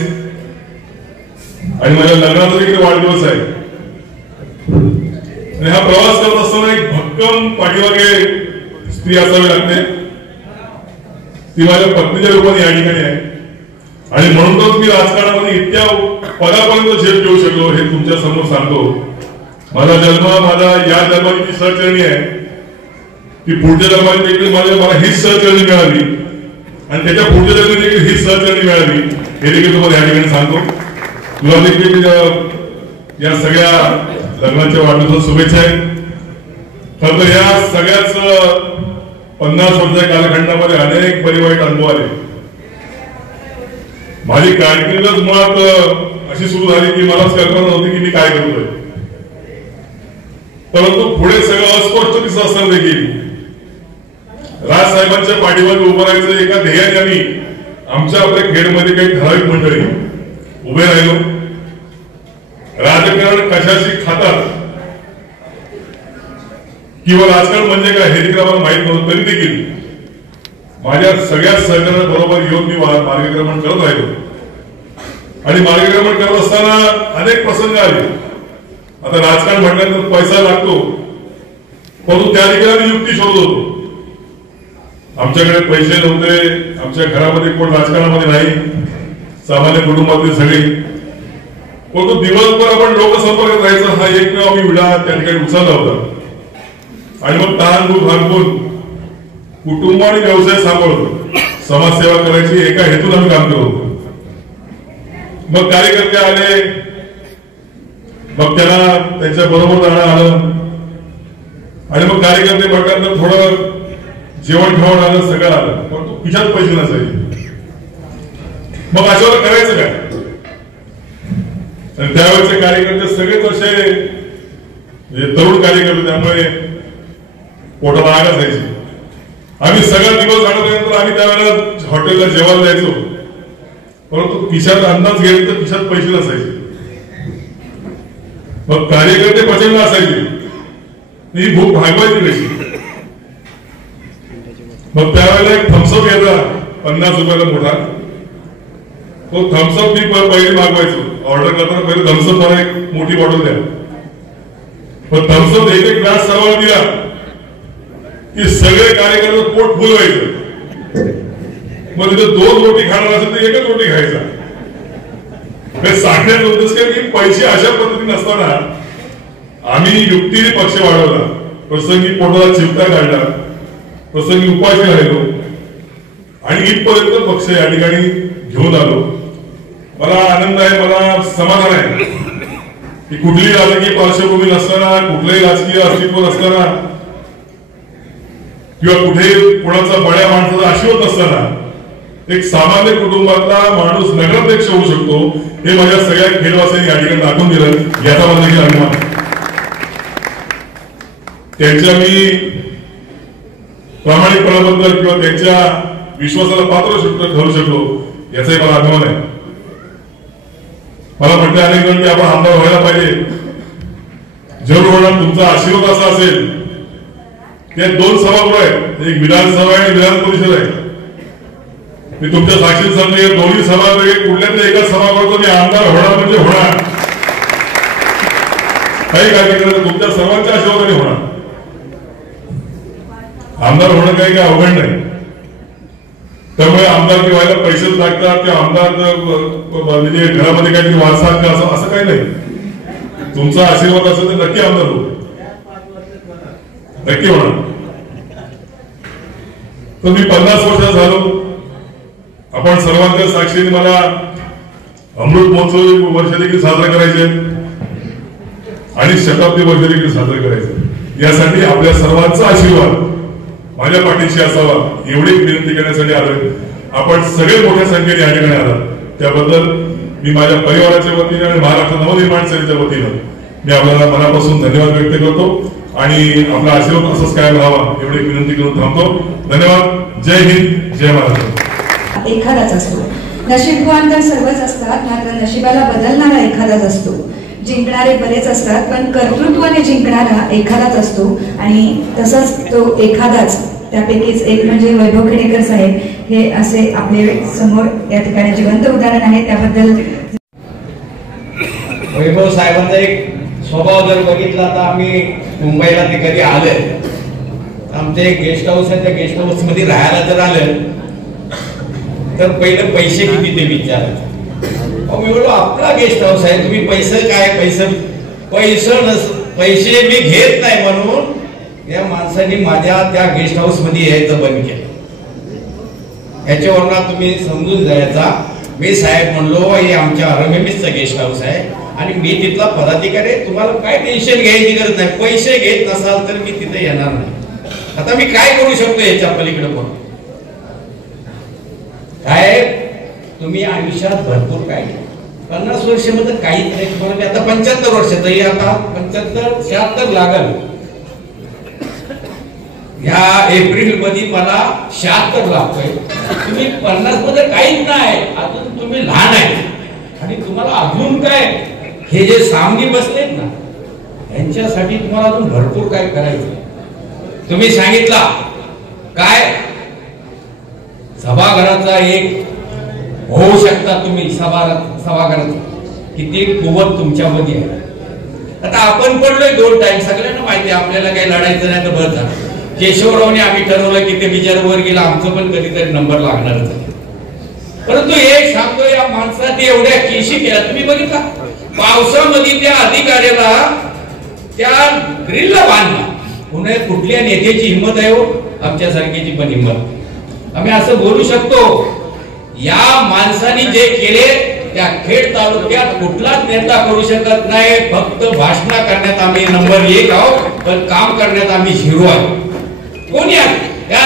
आणि माझ्या लग्नाचा देखील वाढदिवस आहे आणि हा प्रवास करत असताना एक भक्कम पाठीमागे स्त्री असावी लागते, ती माझ्या पत्नीच्या रूपाने या ठिकाणी आहे आणि म्हणूनच मी राजकारणामध्ये इतक्या पदापर्यंत झेप घेऊ शकलो हे तुमच्या समोर सांगतो. माझा जन्म माझा या जन्माची जी सहचरणी आहे ती पुढच्या जन्माची देखील मला हीच सहचरणी मिळाली आणि त्याच्या पुढच्या जन्मी देखील हीच सहचरणी मिळाली हे देखील तुम्हाला या ठिकाणी सांगतो. तुला देखील या सगळ्या लग्नाच्या वाढदिवसाच्या शुभेच्छा आहेत. खरं तर या सगळ्याच 50 वर्षाच्या कालखंडामध्ये अनेक बरे वाईट अनुभव आले. माझी कारकीर्दच मुळात अशी सुरू झाली की मलाच कल्पना नव्हती की मी काय करतोय, परंतु पुढे सगळं अस्पष्ट दिसत असताना देखील राजसाहेबांच्या पाठीमागे उभं राहायचं एका ध्येयाने आम्ही आमच्या आपल्या खेडमध्ये काही ठराविक मंडळी उभे राहिलो. राजकारण कशाशी खातात किंवा राजकारण म्हणजे काय हे देखील आम्हाला माहित नव्हतं, तरी देखील माझ्या सगळ्या सहकार्याबरोबर येऊन मी मार्गक्रमण करत राहिलो. आणि मार्गक्रमण करत असताना अनेक प्रसंग आले. आता राजकारण म्हटल्यानंतर पैसा लागतो, परंतु त्या देखील आम्ही युक्ती शोधत होतो. आमच्याकडे पैसे नव्हते, आमच्या घरामध्ये कोण राजकारणामध्ये नाही, सामान्य कुटुंबातले सगळे, परंतु दिवसभर आपण लोकसंपर्कात राहायचा हा एकमेव आम्ही विडा त्या ठिकाणी उचलला होता. आणि मग ताणभूत हाणभून कुटुंब आणि व्यवसाय सांभाळतो, समाजसेवा करायची एका हेतून आम्ही काम करत होतो. मग कार्यकर्ते आले, मग त्यांना त्यांच्या बरोबर जाणं आलं आणि मग कार्यकर्ते म्हटल्यानंतर थोडं जेवण खावण आलं, सगळं आलं, पण तो खिशात पैसे नसायचे. मग अशावर करायचं काय? आणि त्यावेळेचे कार्यकर्ते सगळेच असे तरुण कार्यकर्ते, त्यामुळे पोटाला आग असायची. आम्ही सगळा दिवस झाल्यानंतर आम्ही त्यावेळेला हॉटेलला जेवायला जायचो, परंतु खिशात अंदाज घेतला तर खिशात पैसे नसायचे. मग कार्यकर्ते प्रचंड असायचे, ही भूक भागवायची कशी? मग त्यावेळेला एक थम्सअप यायचा 50 रुपयाला मोठा, तो थम्सअप मी पहिले मागवायचो. ऑर्डर करताना पहिले थम्सअप मला एक मोठी बॉटल द्या. पण थम्सअप एक ग्लास सर्वांना दिला की सगळे कार्यकर्ते पोट फुल व्हायचं. मग तिथे 2 रोटी खाणार असेल तर 1च रोटी खायचा. सांगण्याचा उद्देश काय की पैसे अशा पद्धतीने असताना आम्ही युक्तीने पक्ष वाढवला, प्रसंगी पोटाला चिमटा काढला, प्रसंगी उपाशी राहिलो आणि इथपर्यंत पक्ष या ठिकाणी घेऊन आलो. मला आनंद आहे, मला समाधान आहे की कुठलीही राजकीय पार्श्वभूमी नसताना, कुठलंही राजकीय अस्तित्व नसताना किंवा कुठेही कोणाचा बड्या माणसाचा आशीर्वाद नसताना एक सामान्य कुटुंबातला माणूस नगराध्यक्ष होऊ शकतो, हे माझ्या सगळ्या खेडवासियांनी या ठिकाणी दाखवून दिलं. याचा मला देखील अभिमान. त्यांच्या मी प्रामाणिकपणाबद्दल किंवा त्यांच्या विश्वासाला पात्र ठरू शकलो याचाही मला अभिमान आहे. मला म्हटलं अनेक जण की आपण आमदार व्हायला पाहिजे. जरूर होणार. तुमचा आशीर्वाद असा असेल. त्या 2 सभागृह आहेत, एक विधानसभा आणि विधान परिषद आहे. मी तुमच्या साक्षीत सांगतो, या दोन्ही सभागृह कुठल्या तरी एका सभागृहात मी आमदार होणार म्हणजे होणार. काही कार्यक्रम तुमच्या सर्वांच्या आशीर्वादाने होणार. आमदार होणं काही अवघड नाही. त्यामुळे आमदार व्हायला पैसेच लागतात किंवा आमदार म्हणजे घरामध्ये काहीतरी वारसा असं काही नाही. तुमचा आशीर्वाद असेल तर नक्की आमदार हो, नक्की होणार. तर मी 50 वर्षात झालो. आपण सर्वांच्या साक्षीने मला अमृत महोत्सव वर्ष देखील साजरा करायचे आणि शताब्दी वर्ष देखील साजरे करायचे. यासाठी आपल्या सर्वांचा आशीर्वाद माझ्या पाठीशी असावा एवढी विनंती करण्यासाठी आलोय. आपण सगळे मोठ्या संख्येने या ठिकाणी आलात, त्याबद्दल मी माझ्या परिवाराच्या वतीने आणि महाराष्ट्र नवनिर्माण सेनेच्या वतीनं मी आपल्याला मनापासून धन्यवाद व्यक्त करतो आणि आपला आशीर्वाद असंच कायम राहावा एवढी विनंती करून थांबतो. धन्यवाद. जय हिंद, जय महाराष्ट्र. एखादाच असतो. नशीबवान तर सर्वच असतात, मात्र नशिबाला बदलणारा एखादाच असतो. जिंकणारे बरेच असतात, पण कर्तृत्वाने जिंकणारा एखादाच असतो आणि तसंच तो एखादाच त्यापैकीच एक म्हणजे वैभव खेडेकर साहेब हे असे आपले समोर या ठिकाणी जिवंत उदाहरण आहे. त्याबद्दल वैभव साहेबांचा एक स्वभाव जर बघितला तर आम्ही मुंबईला ते कधी आले, आमचं एक गेस्ट हाऊस आहे, त्या गेस्ट हाऊस मध्ये राहायला जर आलं तर पहिलं पैसे किती ते विचारायचं. मी बोललो आपला गेस्ट हाऊस आहे, तुम्ही पैसे काय पैसे मी घेत नाही म्हणून या माणसाने माझ्या त्या गेस्ट हाऊस मध्ये यायचं बंद केलं. याच्यावरनं तुम्ही समजून जायचा. मी साहेब म्हणलो हे आमच्या RMMSचा गेस्ट हाऊस आहे आणि मी तिथला पदाधिकारी, तुम्हाला काय टेन्शन घ्यायची गरज नाही. पैसे घेत नसाल तर मी तिथे येणार नाही. आता मी काय करू शकतो याच्या पलीकडे पण काय? तुम्ही आयुष्यात भरपूर काय 50 वर्षामध्ये काहीच नाही. तुम्हाला आता 75 वर्ष तरी आता 75-76 लागल. या एप्रिल मध्ये मला 76 लागतोय. तुम्ही 50 मध्ये काहीच नाही, अजून तुम्ही लहान आहे आणि तुम्हाला अजून काय हे जे सामने बसलेत ना यांच्यासाठी तुम्हाला अजून भरपूर काय करायचं. तुम्ही सांगितला काय सभागृहाचा एक होऊ शकता तुम्ही सभागृहाचा किती कुवत तुमच्यामध्ये आहे. आता आपण पडलोय 2 टाइम सगळ्यांना माहिती आहे आपल्याला काही लढायचं नाही तर बरं झालं. केशवरावने आम्ही ठरवलं की ते बिचारवर गेला आमचं पण कधीतरी नंबर लागणारच आहे. परंतु एक सांगतो या माणसाने एवढ्या केशी केल्या तुम्ही बघितला पावसामध्ये त्या अधिकाऱ्याला त्या ग्रिलला बांधला. पुन्हा कुठल्या नेत्याची हिंमत आहे हो आमच्यासारख्याची पण हिंमत. आम्ही असं बोलू शकतो या माणसाने जे केले त्या खेड तालुक्यात कुठलाच नेता करू शकत नाही. फक्त भाषण करण्यात आम्ही नंबर 1 आहोत पण काम करण्यात आम्ही 0 आहोत. कोणी या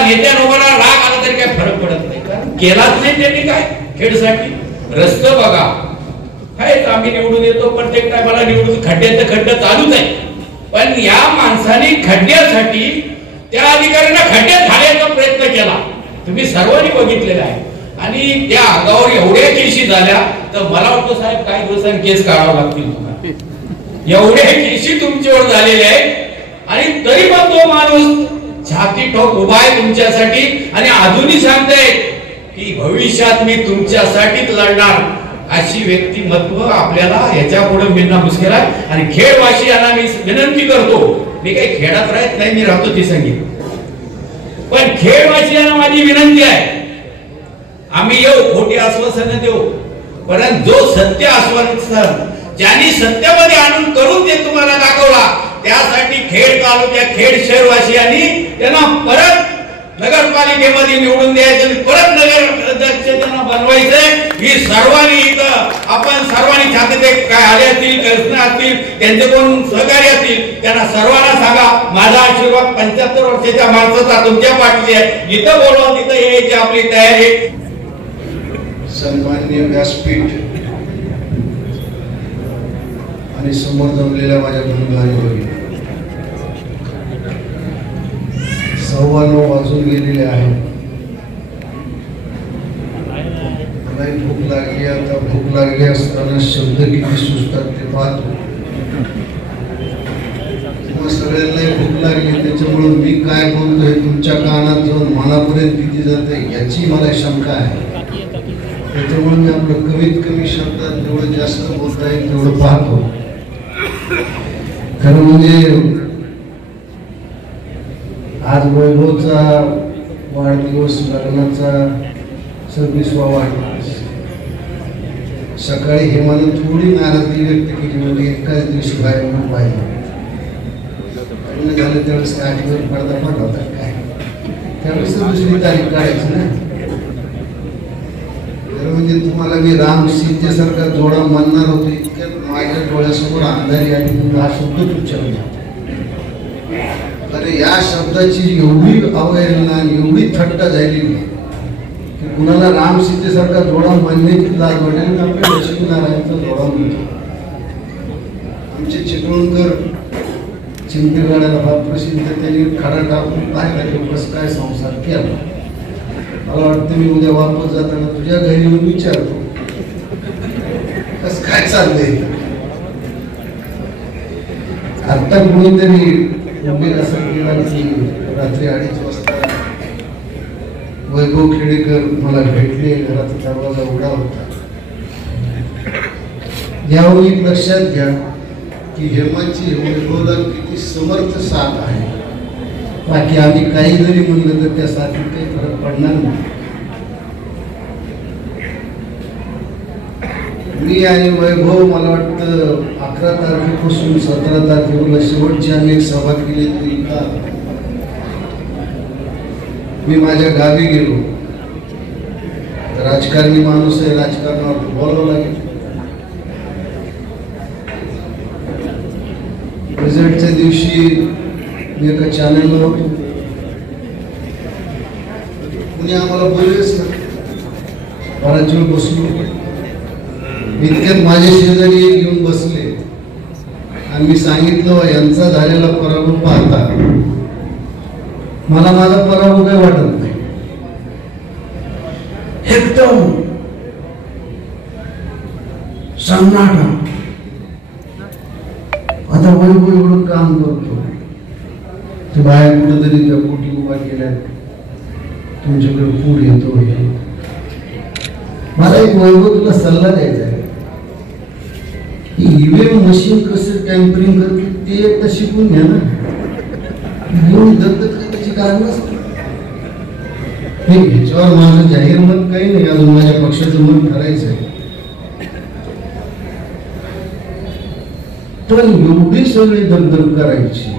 नेत्यांना राग आला तरी काय फरक पडत नाही कारण केलाच नाही त्यांनी काय खेडसाठी. रस्ते बघा काय आम्ही निवडून येतो प्रत्येक टायमाला निवडून खड्ड्याचं खड्डं चालूच आहे. पण या माणसाने खड्ड्यासाठी त्या अधिकाऱ्यांना खड्ड्यात घालायचा प्रयत्न केला तुम्ही सर्वांनी बघितलेला आहे. आणि त्या अंगावर एवढ्या केशी झाल्या तर मला वाटतं साहेब काही दिवसांनी केस काढावं लागतील तुम्हाला. एवढ्या केशी तुमच्यावर झालेल्या आहेत आणि तरी पण तो माणूस छाती ठोक उभा आहे तुमच्यासाठी आणि अजूनही सांगताय की भविष्यात मी तुमच्यासाठीच लढणार. अशी व्यक्तिमत्व आपल्याला याच्या पुढे मिळणं मुश्किल आहे. आणि खेडवासियांना मी विनंती करतो मी काही खेळात राहत नाही मी राहतो ती संगीत पण खेडवासियांना माझी विनंती आहे आम्ही येऊ खोटी आश्वासनं देऊ परंतु जो सत्य आश्वासन ज्यांनी सत्यामध्ये आणून करून ते तुम्हाला दाखवला त्यासाठी खेड तालुक्या खेड शहरवासियांनी त्यांना परत नगरपालिकेमध्ये निवडून द्यायचं परत नगर अध्यक्ष त्यांना बनवायचंय. ही सर्वांनी इथं आपण सर्वांनी छातीत काय आले असतील प्रश्न असतील त्यांचे कोण सहकारी असतील त्यांना सर्वांना सांगा माझा आशीर्वाद 75 वर्षाच्या माणसाचा तुमच्या पाठीशी आहे. जिथं बोलवा तिथं यायची आपली तयारी. सन्माननीय व्यासपीठ आणि समोर जमलेल्या माझ्या बंधूंनी 9:15 वाजून गेलेले आहेत. नाही भूक लागली आता भूक लागली असताना शब्द किती सुचतात ते पाहतो. सगळ्यांना भूक लागली त्याच्यामुळे मी काय बोलतोय तुमच्या कानात जाऊन मनापर्यंत किती जाते याची मला शंका आहे. त्याच्यामुळे मी आपलं कमीत कमी शब्दात जेवढं जास्त बोलता येईल तेवढं पाहतो. खरं म्हणजे आज वैभवचा वाढदिवस लग्नाचा 26वा वाढदिवस. सकाळी हेमानं थोडी नाराजगी व्यक्त केली म्हणजे एकाच दिवशी बाहेर पाहिजे लग्न झालं त्यावेळेस आठवण पडदा पडला काय त्यावेळेस 2री तारीख काढायची ना. म्हणजे तुम्हाला मी राम सीतेसारखा जोडा म्हणणार होतो इतक्यात माझ्या डोळ्यासमोर अंधारी आणि तुम्ही हा शब्द उच्चारला. अरे या शब्दाची एवढी अवहेलना आणि एवढी थट्टा झाली की कुणाला राम सीतेसारखा जोडा म्हणण्याची लाज वाटेल आपल्या लक्ष्मीनारायणचा जोडा म्हणतो. आमचे चिपळूणकर चिंतेगाड्याला फार प्रसिद्ध त्यांनी खडा टाकून काय कसं काय संसार केला. मला वाटतं मी उद्या वापस जाताना तुझ्या घरी येऊन विचारतो कस काय चाललंय. आता कोणीतरी असं केला की रात्री 2:30 वाजता वैभव खेडेकर मला भेटले. घराचा दरवाजा उघडा होता. यावर एक लक्षात घ्या की हेमाची वैभवला किती समर्थ साथ आहे. बाकी आम्ही काही जरी म्हणलं तर त्या साथीत काही फरक पडणार नाही. मी आणि वैभव मला वाटतं 11 तारखेपासून 17 तारखेला शेवटची आम्ही एक सभा केली. मी माझ्या गावी गेलो. राजकारणी माणूस आहे राजकारणावर बोलावं लागेल. रिझल्टच्या दिवशी मी एका चॅनलला होतो. कुणी आम्हाला बोललेच ना. बराच वेळ बसलो. इतक्यात माझ्या शेजारी येऊन बसले आणि मी सांगितलं यांचा झालेला पराभव पाहता मला माझा पराभव काय वाटत नाही. एकदम सन्नाटा. आता वैभव एवढं काम करतो तर बाहेर कुठेतरी त्या कोटी उभा केल्या, तुमच्याकडे पूर येतो. मला एक वैभव तुला सल्ला द्यायचा आहे. ईव्हीएम मशीन कसं टॅम्परिंग करते ते एकदा शिकून घ्या ना. एवढी दगदग करण्याची कारण नसते. ह्याच्यावर माझं जाहीर मत काही नाही, अजून माझ्या पक्षाचं मत ठरायचं आहे. पण एवढी सगळी दगदग करायची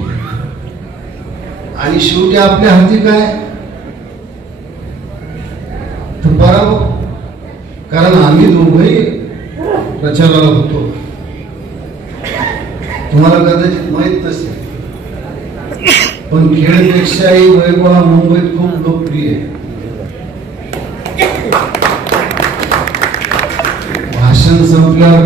आणि शेवटी आपल्या हाती काय तर पराभव. कारण आम्ही दोघंही प्रचाराला होतो. तुम्हाला कदाचित माहित नसेल, पण खेळपेक्षाही वैभव हा मुंबईत खूप लोकप्रिय आहे. भाषण संपल्यावर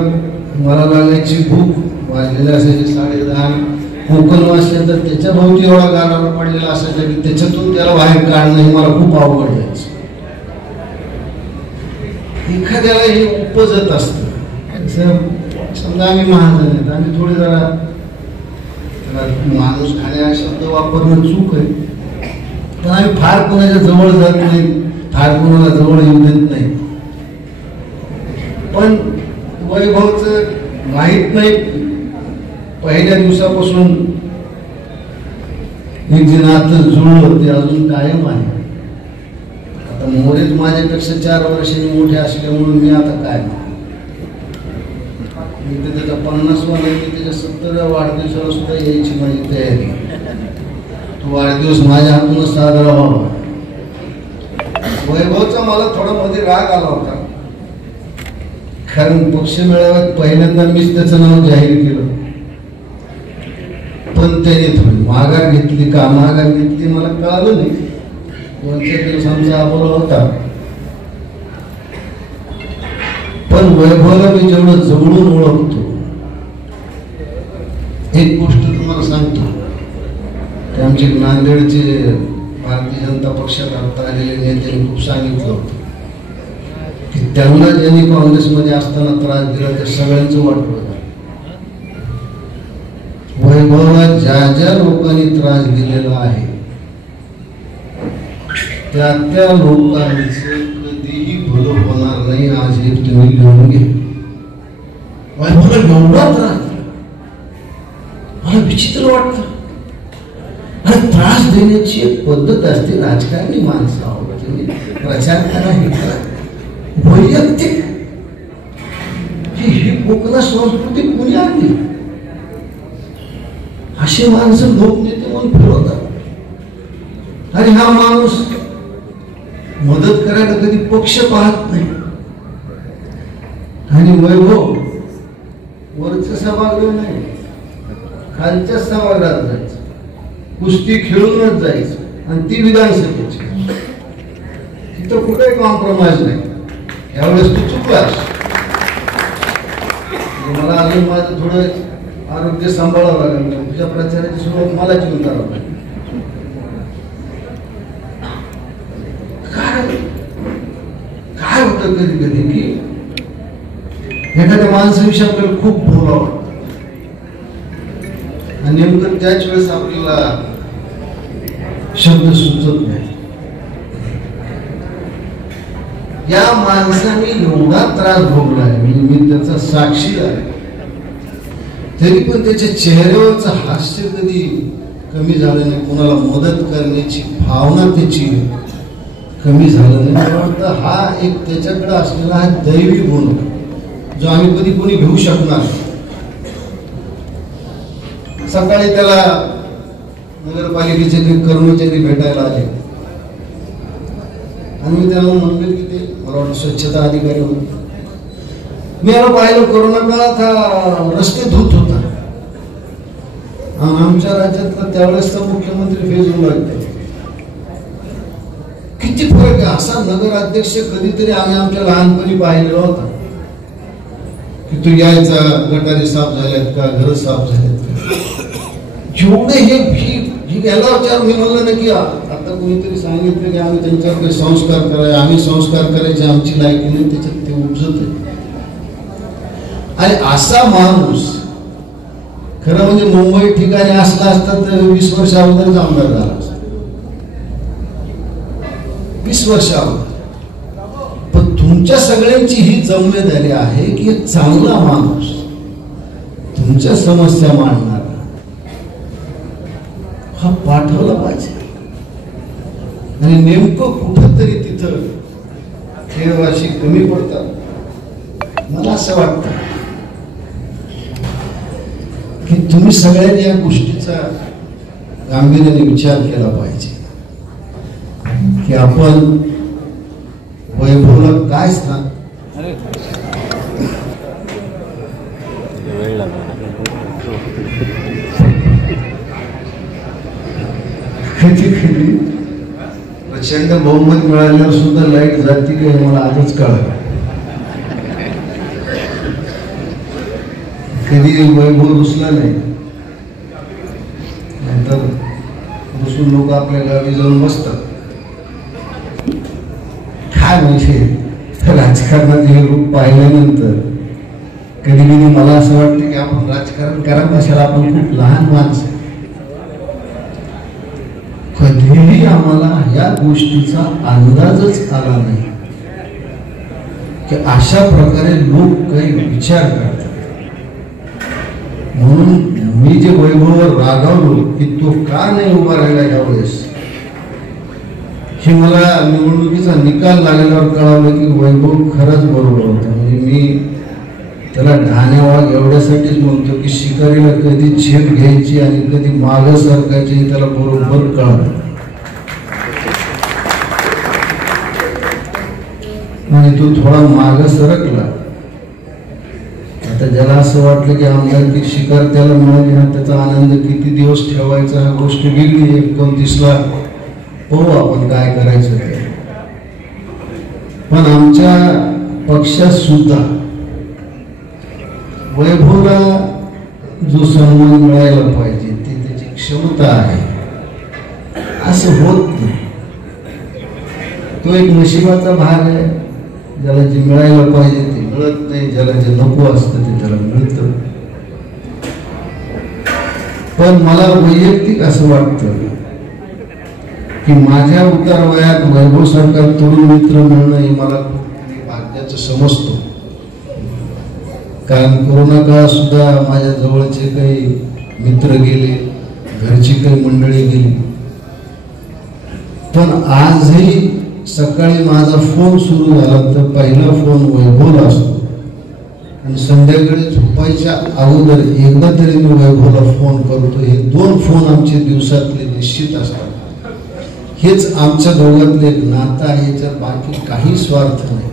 मला लागायची भूक, वाजलेले असायचे 10:30. कोकण वाचले तर त्याच्या भोवती एवढा गाडावर पडलेला असायचा की त्याच्यातून त्याला बाहेर काढणं हे मला खूप अवघड जायचं. एखाद्याला हे उपजत असतं. समजा आम्ही महाजन आहेत, आम्ही थोडे जरा माणूस खाण्या शब्द वापरणं चूक आहे, पण आम्ही फार कोणाच्या जवळ जात नाही, फार कोणाला जवळ येऊ देत नाही. पण वैभवचं माहीत नाही, पहिल्या दिवसापासून एक जे नातं जुळलं ते अजून कायम आहे. आता मोरेच माझ्यापेक्षा 4 वर्षांनी मोठे असल्यामुळे मी आता काय, मी त्याच्या 50वा नाही, त्याच्या 70व्या वाढदिवसाला सुद्धा यायची माझी तयारी. तो वाढदिवस माझ्या हातूनच साजरा व्हावा. वैभवचा मला थोडा मध्ये राग आला होता, कारण पक्ष मेळाव्यात पहिल्यांदा मीच त्याचं नाव जाहीर केलं, पण त्याने थोडी माघार घेतली का माघार घेतली मला कळालं नाही. 2-4 दिवसांचा अनुभव होता. पण वैभवला मी जेवढं जवळून ओळखतो, एक गोष्ट तुम्हाला सांगतो. ते आमचे नांदेडचे भारतीय जनता पक्षात आता आलेले नेत्यांनी खूप सांगितलं होतं की त्यांना ज्यांनी काँग्रेसमध्ये असताना त्रास दिला त्या सगळ्यांचं वाटलं. वैभवला ज्या ज्या लोकांनी त्रास दिलेला आहे त्या लोकांचं कधीही भलं होणार नाही. आज हे तुम्ही लिहून घे. वैभवला एवढा त्रास दिला, मला विचित्र वाटतं. आणि त्रास देण्याची एक पद्धत असते. राजकारणी माणसं आवडते, प्रचार करा, हे करा. वैयक्तिक ही कोकणा संस्कृती कुणी आणली? असे माणसं लोकनेते म्हणून फिरवतात. आणि हा माणूस मदत करायला कधी पक्ष पाहत नाही. आणि वैभव वरच्या सभागृह नाही, खालच्या सभागृहात जायचं, कुस्ती खेळूनच जायचं, आणि ती विधानसभेची. तिथं कुठे कॉम्प्रोमाइज नाही. यावेळेस तू चुकलास. मला अजून माझं थोडं आरोग्य सांभाळावं लागेल. तुझ्या प्रचाराची सुरुवात मला घेऊन करावं लागेल. काय होतं कधी कधी की एखाद्या माणसाविषयी आपल्याला खूप बोलावं, आणि नेमकं त्याच वेळेस आपल्याला शब्द सुचत नाही. या माणसाने एवढा त्रास भोगलाय, मी त्याचा साक्षीदार आहे, तरी पण त्याच्या चेहऱ्यावरचं हास्य कधी कमी झालं नाही. कोणाला मदत करण्याची भावना त्याची कमी झालं नाही. मला वाटतं हा एक त्याच्याकडे असलेला हा दैवी गुण जो आम्ही कधी कोणी घेऊ शकणार. सकाळी त्याला नगरपालिकेचे कर्मचारी भेटायला आले, आणि मी त्याला म्हणलं की ते मला वाटतं स्वच्छता अधिकारी होते. मी याला पाहिलं कोरोना काळात हा रस्ते धुत होता. आमच्या राज्यातला त्यावेळेसचा मुख्यमंत्री फेजून लागते. किती फरक आहे. असा नगराध्यक्ष कधीतरी आम्ही आमच्या लहानपणी पाहिलेला होता की तू यायचा, गटारी साफ झाल्यात का, घर साफ झाल्यात का. जेवढे हे याला विचार. मी म्हणलं ना की आता कोणीतरी सांगितलं की आम्ही त्यांच्याकडे संस्कार करायचे, आम्ही संस्कार करायचे, आमची लायकी नाही, त्याच्यात ते उपजत आहे. आणि असा माणूस खरं म्हणजे मुंबई ठिकाणी असला असता तर 20 वर्ष अगोदरच आमदार झाला असता, 20 वर्ष अगोदर. पण तुमच्या सगळ्यांची ही जिम्मेदारी आहे की एक चांगला माणूस तुमच्या समस्या मांडणार हा पाठवला पाहिजे. आणि नेमकं कुठंतरी तिथं खेळवाशी कमी पडतात. मला असं वाटतं की तुम्ही सगळ्यांनी या गोष्टीचा गांभीर्याने विचार केला पाहिजे की आपण वैभवला काय स्थान प्रचंड बहुमत मिळाल्यावर सुद्धा लाईट जाती की मला आजच कळलं. कधी वैभव रुसला नाही, नंतर रुसून लोक आपल्या गावी जाऊन बसतात. काय म्हणजे राजकारणात हे रूप पाहिल्यानंतर कधी कधी मला असं वाटतं की आपण राजकारण करा कशाला, आपण खूप लहान माणसं. कधीही आम्हाला या गोष्टीचा अंदाजच आला नाही की अशा प्रकारे लोक काही विचार करतात. म्हणून मी जे वैभववर रागावलो की तो का नाही उभा राहिला यावेळेस, हे मला निवडणुकीचा निकाल लागल्यावर कळालं की वैभव खरंच बरोबर होता. म्हणजे मी त्याला ढाण्यावाग एवढ्यासाठीच म्हणतो की शिकारीला कधी झेप घ्यायची आणि कधी मागं सरकायची त्याला बरोबर कळलं. आणि तो थोडा मागं सरकला. आता ज्याला असं वाटलं की आमदारकी शिकार त्याला मिळाली ना, त्याचा आनंद किती दिवस ठेवायचा हा गोष्ट वेगळी. 29ला पाहू आपण काय करायचं ते. पण आमच्या पक्षात सुद्धा वैभवला जो सन्मान मिळायला पाहिजे ते त्याची क्षमता आहे असं होत नाही. तो एक नशिबाचा भाग आहे. ज्याला जे मिळायला पाहिजे ते मिळत नाही, ज्याला जे नको असतं ते त्याला मिळतं. पण मला वैयक्तिक असं वाटतं की माझ्या उतार वयात वैभव सारखा तरुण मित्र मिळणं हे मला खूप भाग्याचं समजतो. कारण कोरोना काळात सुद्धा माझ्या जवळचे काही मित्र गेले, घरची काही मंडळी गेली. पण आजही सकाळी माझा फोन सुरू झाला तर पहिला फोन वैभवला असतो आणि संध्याकाळी झोपायच्या अगोदर एकदा तरी मी वैभवला फोन करतो. हे 2 फोन आमचे दिवसातले निश्चित असतात. हेच आमच्या दोघातले एक नातं आहे, याच्यात बाकी काही स्वार्थ नाही.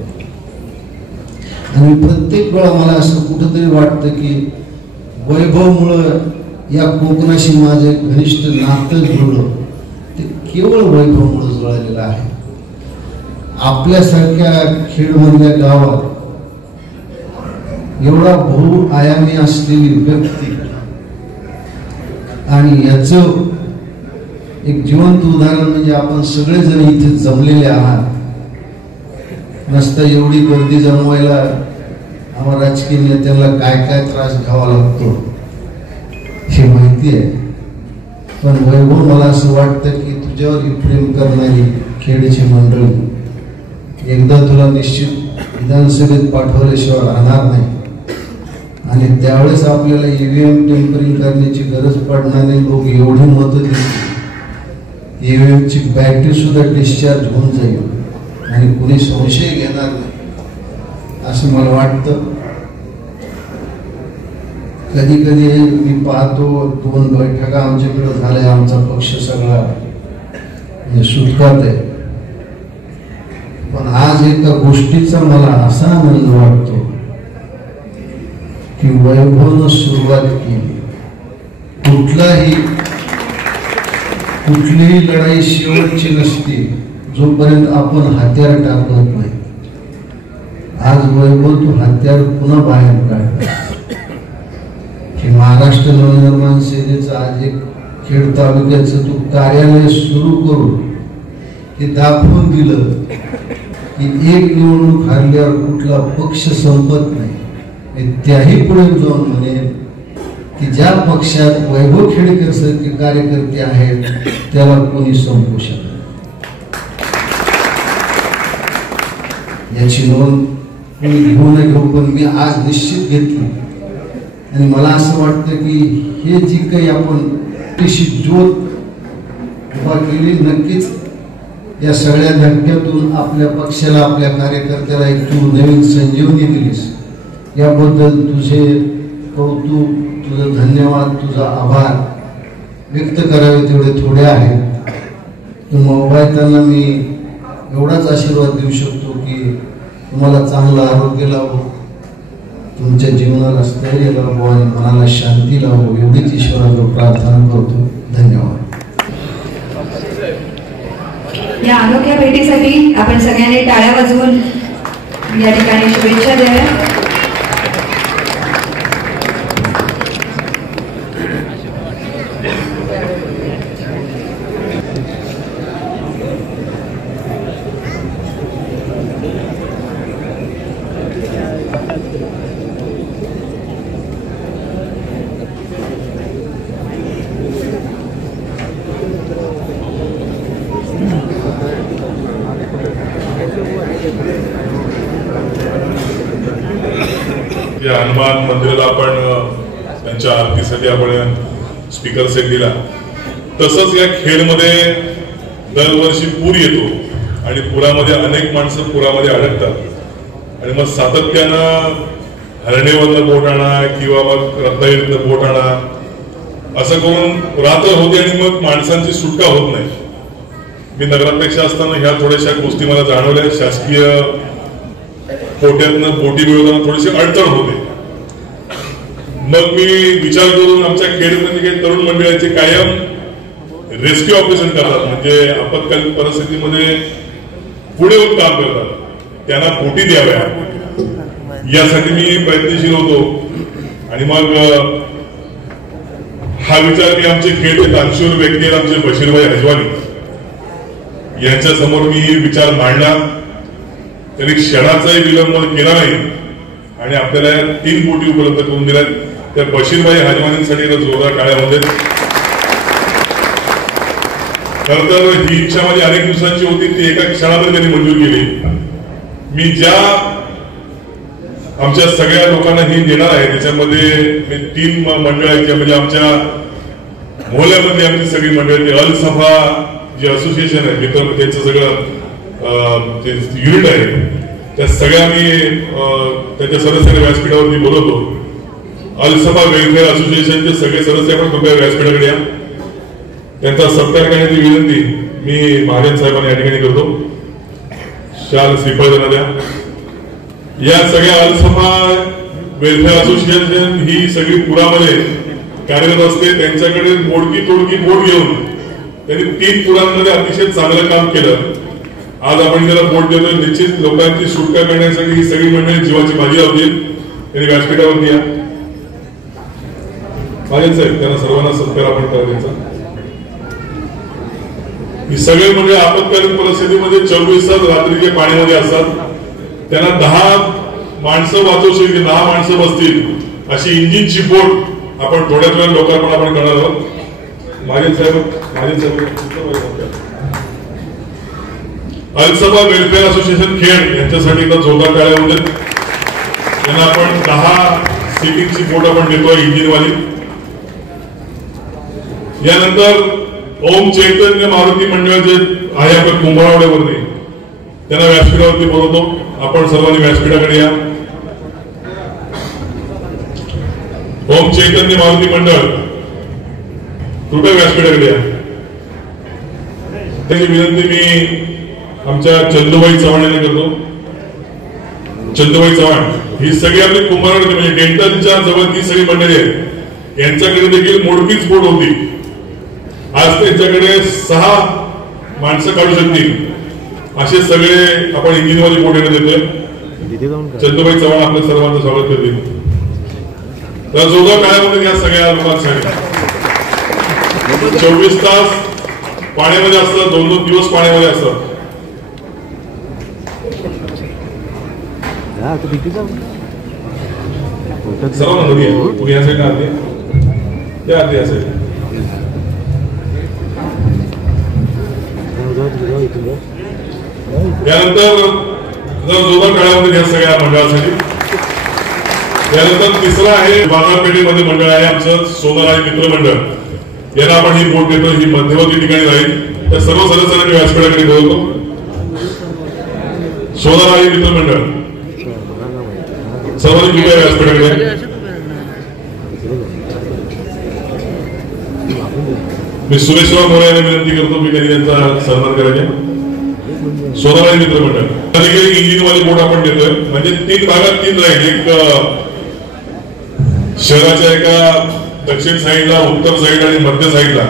आणि प्रत्येक वेळा मला असं कुठंतरी वाटतं की वैभवमुळं या कोकणाशी माझे घनिष्ठ नातं जुळलं ते केवळ वैभवमुळं जुळलेलं आहे. आपल्यासारख्या खेडमधल्या गावात एवढा बहुआयामी असलेली व्यक्ती आणि याचं एक जिवंत उदाहरण म्हणजे आपण सगळेजण इथे जमलेले आहात. नसता एवढी गर्दी जमवायला आम्हाला राजकीय नेत्यांना काय काय त्रास घ्यावा लागतो हे माहिती आहे. पण वैभव मला असं वाटतं की तुझ्यावर ही प्रेम करणारी खेडची मंडळी एकदा तुला निश्चित विधानसभेत पाठवल्याशिवाय राहणार नाही. आणि त्यावेळेस आपल्याला ईव्हीएम टेम्परिंग करण्याची गरज पडणार नाही. लोक एवढी मतं देतील, ईव्हीएमची बॅटरी सुद्धा डिस्चार्ज होऊन जाईल आणि कुणी संशय घेणार नाही असं मला वाटतं. कधी कधी मी पाहतो 2 बैठका आमच्याकडे झाल्या, आमचा पक्ष सगळा म्हणजे सुटकात आहे. पण आज एका गोष्टीचा मला असा आनंद वाटतो की वैभवनं सुरुवात केली. कुठलीही लढाई शेवटची नसते जोपर्यंत आपण हत्यार टाकत नाही. आज वैभव तू हत्यार पुन्हा बाहेर काढला. हे महाराष्ट्र नवनिर्माण सेनेचं आज एक खेड तालुक्याचं तू कार्यालय सुरू करून हे दाखवून दिलं की एक निवडणूक हारल्यावर कुठला पक्ष संपत नाही. त्याही पुढे जाऊन म्हणे की ज्या पक्षात वैभव खेडेकर सारखे कार्यकर्ते आहेत त्याला कोणी संपवू शकत, याची नोंद कोणी घेऊ न घेऊ पण मी आज निश्चित घेतली. आणि मला असं वाटतं की हे जी काही आपण ज्योत उभा केली, नक्कीच या सगळ्या धक्क्यातून आपल्या पक्षाला, आपल्या कार्यकर्त्याला एक तू नवीन संजीवनी दिलीस, याबद्दल तुझे कौतुक, तुझं धन्यवाद, तुझा आभार व्यक्त करावे तेवढे थोडे आहेत. त्यांना मी एवढाच आशीर्वाद देऊ शकतो की तुम्हाला चांगलं आरोग्य लाभो, तुमच्या जीवनाला स्थैर्य लाभो आणि मनाला शांती लाभो, एवढीच ईश्वराला प्रार्थना करतो. धन्यवाद. या अनोख्या भेटीसाठी आपण सगळ्यांनी टाळ्या वाजवून या ठिकाणी शुभेच्छा द्याव्या. या हनुमान मंदिराला आपण त्यांच्या आरतीसाठी आपण स्पीकर सेट दिला. तसंच या खेडमध्ये दरवर्षी पूर येतो आणि पुरामध्ये अनेक माणसं पुरामध्ये अडकतात आणि मग सातत्यानं हरणेवरनं बोट आणा किंवा मग रत्नागिरीतनं बोट आणा असं करून रात्र होते आणि मग माणसांची सुटका होत नाही. मी नगराध्यक्ष असताना ह्या थोड्याशा गोष्टी मला जाणवल्या. शासकीय कोट्यातनं बोटी मिळवताना थोडीशी अडचण होते. मग मी विचार करून आमच्या खेडमध्ये काही तरुण मंडळाचे कायम रेस्क्यू ऑपरेशन करतात, म्हणजे आपत्कालीन परिस्थितीमध्ये पुढे येऊन काम करतात, त्यांना बोटी द्याव्या यासाठी मी प्रयत्नशील होतो. आणि मग हा विचार मी आमचे खेळचे दानशूर व्यक्ती आमचे बशीरभाई हजवानी यांच्या समोर मी विचार मांडला. त्यांनी क्षणाचाही विलंब केला नाही आणि आपल्याला 3 बोटी उपलब्ध करून दिल्यात. त्या बशीरभाई हजवानींसाठी जोरदार टाळ्या होते. खरं तर ही इच्छा माझी अनेक दिवसांची होती, ती एका क्षणामध्ये त्यांनी मंजूर केली. मी ज्या आमच्या सगळ्या लोकांना ही देणार आहे त्याच्यामध्ये 3 मंडळ आहेत, म्हणजे आमच्या मोहल्ल्यामध्ये आमची सगळी मंडळ, अल सफा जे असोसिएशन आहे मित्र, त्यांचं सगळं युनिट आहे, त्या सगळ्या मी त्याच्या सदस्यांना व्यासपीठावरती बोलवतो. अलसफा वेलफेअर असोसिएशनचे सगळे सदस्य आपण कृपया व्यासपीठाकडे या. त्यांचा सत्कार करण्याची विनंती मी महाजन साहेबांना या ठिकाणी करतो. शाल श्रीफळ त्यांना द्या. या सगळ्या अलसफा वेलफेअर असोसिएशन ही सगळी पुरामध्ये कार्यरत असते. त्यांच्याकडे मोडकी तोडकी बोट घेऊन त्यांनी 3 पुरांमध्ये अतिशय चांगलं काम केलं. आज आपण त्याला बोट देतोय. निश्चित लोकांची सुटका करण्यासाठी ही सगळी मंडळी जीवाची बाजी लावतील. त्यांनी व्यासपीठावरती या. महाजन साहेब त्यांना सर्वांना सत्कार आपण करायचा. ही सगळे मंडळी आपत्कालीन परिस्थितीमध्ये 24 तास रात्रीचे पाण्यामध्ये असतात. त्यांना 10 माणसं वाचवू शकतील, 10 माणसं बसतील अशी इंजिनची बोट आपण थोड्याच वेळ लोकांना आपण करणार आहोत. महाजन साहेब अलसफा वेलफेअर असोसिएशन खेड यांच्यासाठी जोरदार टाळ्या होते. त्यांना आपण 10 सीटिंगची बोट आपण देतोय इंजिनवाली. यानंतर ओम चैतन्य मारुती मंडळ जे आहे आपण कुंभारवाड्यावरती, त्यांना व्यासपीठावरती बोलवतो. आपण सर्वांनी व्यासपीठाकडे या. ओम चैतन्य मारुती मंडळ कृपया व्यासपीठाकडे या. त्याची विनंती मी आमच्या चंदूबाई चव्हाण यांना करतो. चंदूबाई चव्हाण ही सगळी आपली कुंभारवाडी म्हणजे डेंटलच्या जवळ ही सगळी मंडळी आहेत. यांच्याकडे देखील मोडकीच बोट होती. आज त्यांच्याकडे 6 माणसं काढू शकतील असे सगळे आपण इंजिनवाली बोट येणं देतोय. चंदूबाई चव्हाण आपल्या सर्वांचं स्वागत करतील. तर जोरदार टाळ्यामध्ये या सगळ्या लोकांसाठी. 24 तास पाण्यामध्ये असतात, 2-2 दिवस पाण्यामध्ये असतात. सर्वांना नदी आहे, पुण्यासाठी ते आधी असेल. त्यानंतर जर जोरदार काळामध्ये घ्या सगळ्या मंडळासाठी. त्यानंतर तिसरं आहे बाजारपेठेमध्ये मंडळ आहे आमचं सोनाराई मित्र मंडळ. यांना आपण ही बोट देतो. ही मध्यवर्ती ठिकाणी राहील. त्या सर्व सदस्यांना मी व्यासपीठाकडे बोलवतो. सोनाराई मित्र मंडळ सर्वांनी कृपया व्यासपीठाकडे. मी सुरेशराव मोरे यांना विनंती करतो की त्यांनी त्यांचा सन्मान करायचा. सोनाराई मित्र मंडळ इंजिनवाली बोट आपण देतोय. म्हणजे 3 भागात 3 राहील. एक शहराच्या एका दक्षिण साईडला, उत्तर साईडला आणि मध्य साईडला.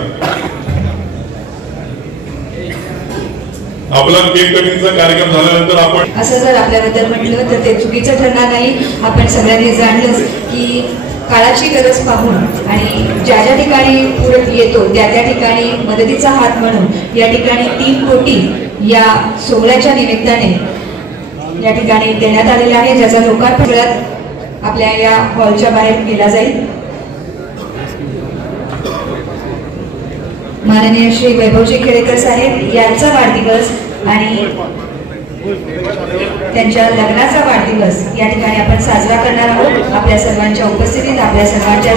आपला केक कटिंगचा कार्यक्रम झाल्यानंतर आपण असं जर आपल्याबद्दल म्हटलं तर ते चुकीचं ठरणार नाही. आपण सगळ्यांनी जाणलंच की काळाची गरज पाहून आणि ज्या ज्या ठिकाणी पुढे येतो त्या त्या ठिकाणी मदतीचा हात म्हणून या ठिकाणी 3 कोटी या सोहळ्याच्या निमित्ताने या ठिकाणी देण्यात आलेला आहे, ज्याचा लोकार्पण आपल्या या हॉलच्या बाहेर केला जाईल. माननीय श्री वैभवजी खेडेकर साहेब यांचा वाढदिवस आणि त्यांच्या लग्नाचा वाढदिवस या ठिकाणी आपण साजरा करणार आहोत. आपल्या सर्वांच्या उपस्थितीत आपल्या सर्वांच्या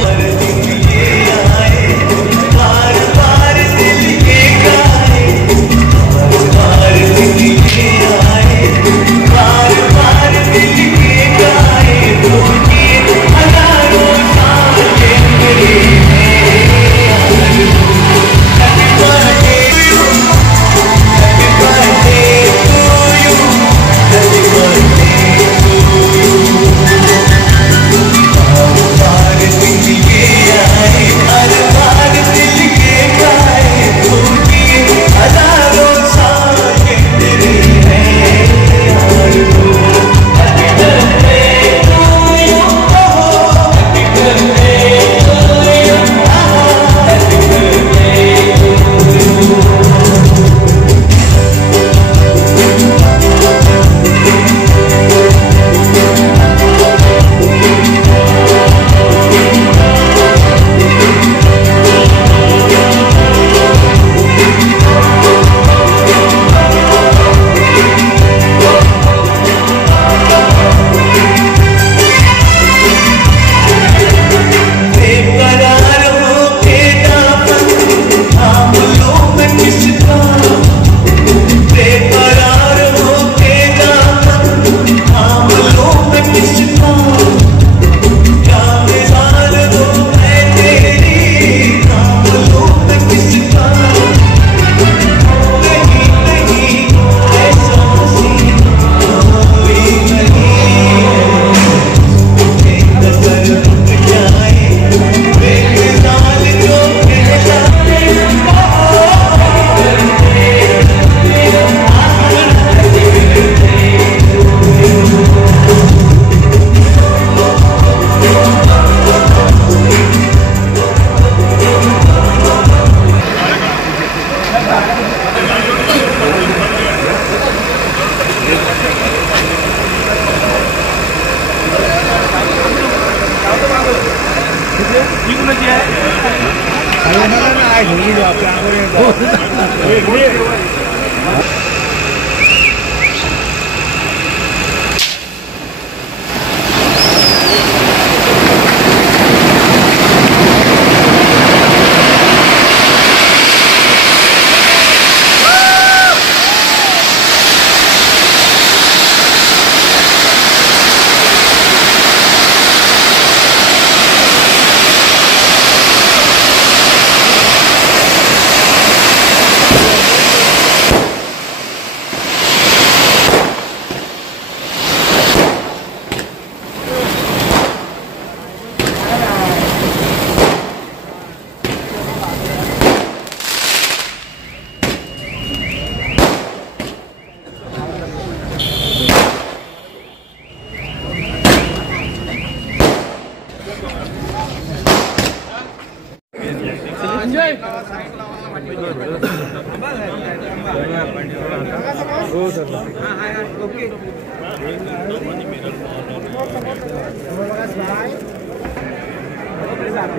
ओके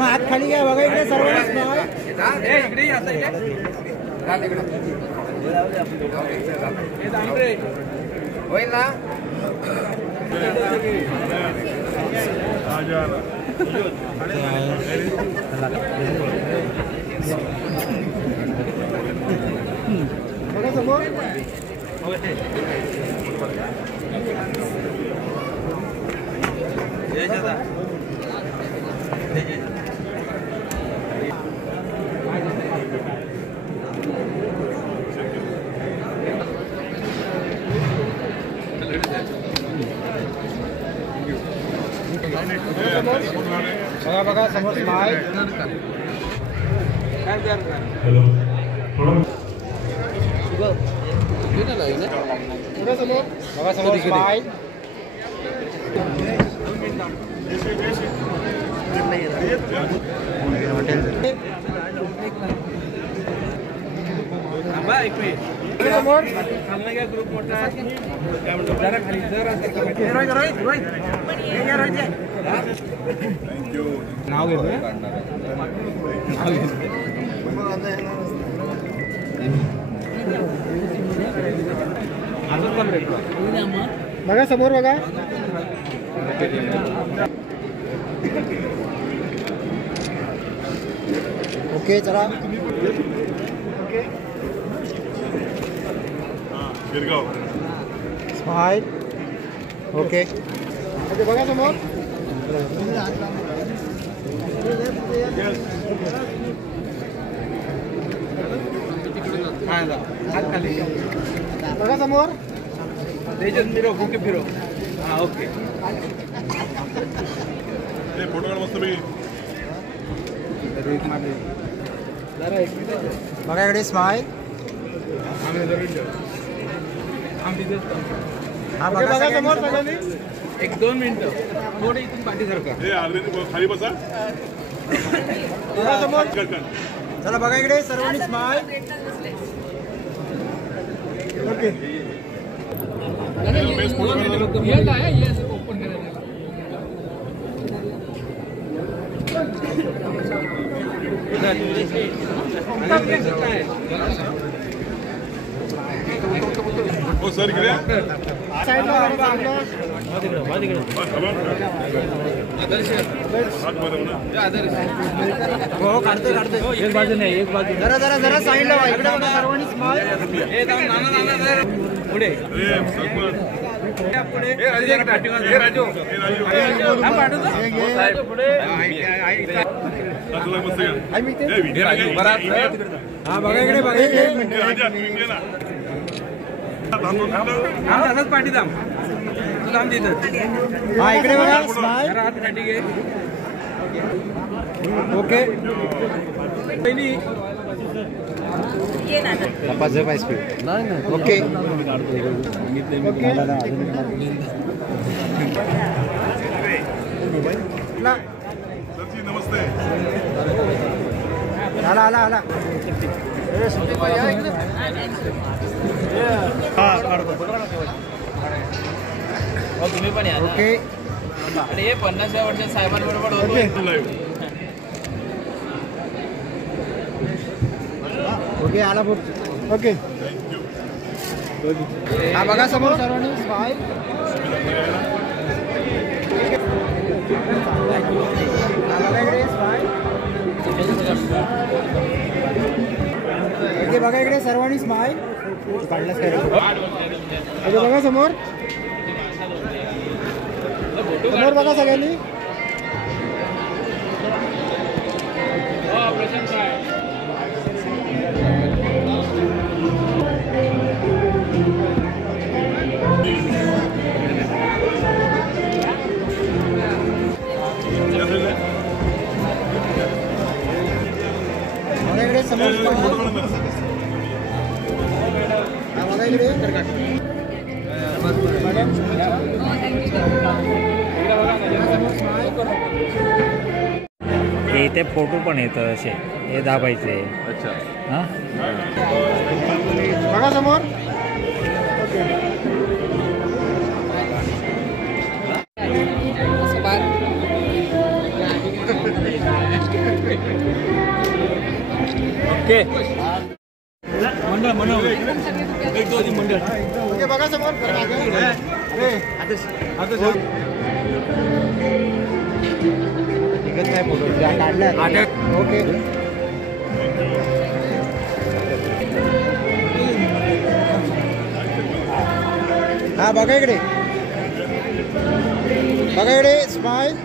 हात खाली घ्या बघा इकडे सर्वांनी होईल ना. बघा समोर बघा बघा समोर स्माइल. हॅलो बघा समोर स्माइल. ग्रुप मोठा जरा खाली जरा नाव घेतो बघा समोर बघा. ओके चला. स्माइल. ओके ओके बघा समोर. बघा समोर. फिरो ओके फिरो. हा ओके फोटो काढ मस्त. बघा इकडे स्माइल. हा बघा समोर सगळ्यांनी. 1-2 मिनिटं थोडं इथून पाठी सरका. खाली बसा. बघा समोर. चला बघा इकडे सर्वांनी स्माइल. ओके हो सर इकडे हो काढतोय काढतोय. एक बाजू नाही एक बाजू. जरा जरा जरा साईडला व्हा. इकडे बघा सर्वांनी स्माइल. पुढे हा बघा इकडे बघा इकडे. पाठी दाम हा इकडे बघा स्माइल. हात खाली घे. ओके पहिली ओके नमस्ते. आला आला आला. तुम्ही पण या. ओके आणि हे 50व्या वर्षात साहेबांबरोबर होतो. ओके आला बोल. ओके हा बघा समोर सर्वांनी स्माइल. ओके बघा इकडे सर्वांनी स्माइल. काढलाच काय. ओके बघा समोर. समोर बघा सगळ्यांनी. बघा इकडे समोर. बघा इकडे. इथे फोटो पण येतं असे हे दाबायचे. बघा समोर. ओके मंडळ एक दोन मंडळ बघा समोर फोटो काढला ओके हा बघा इकडे स्माइल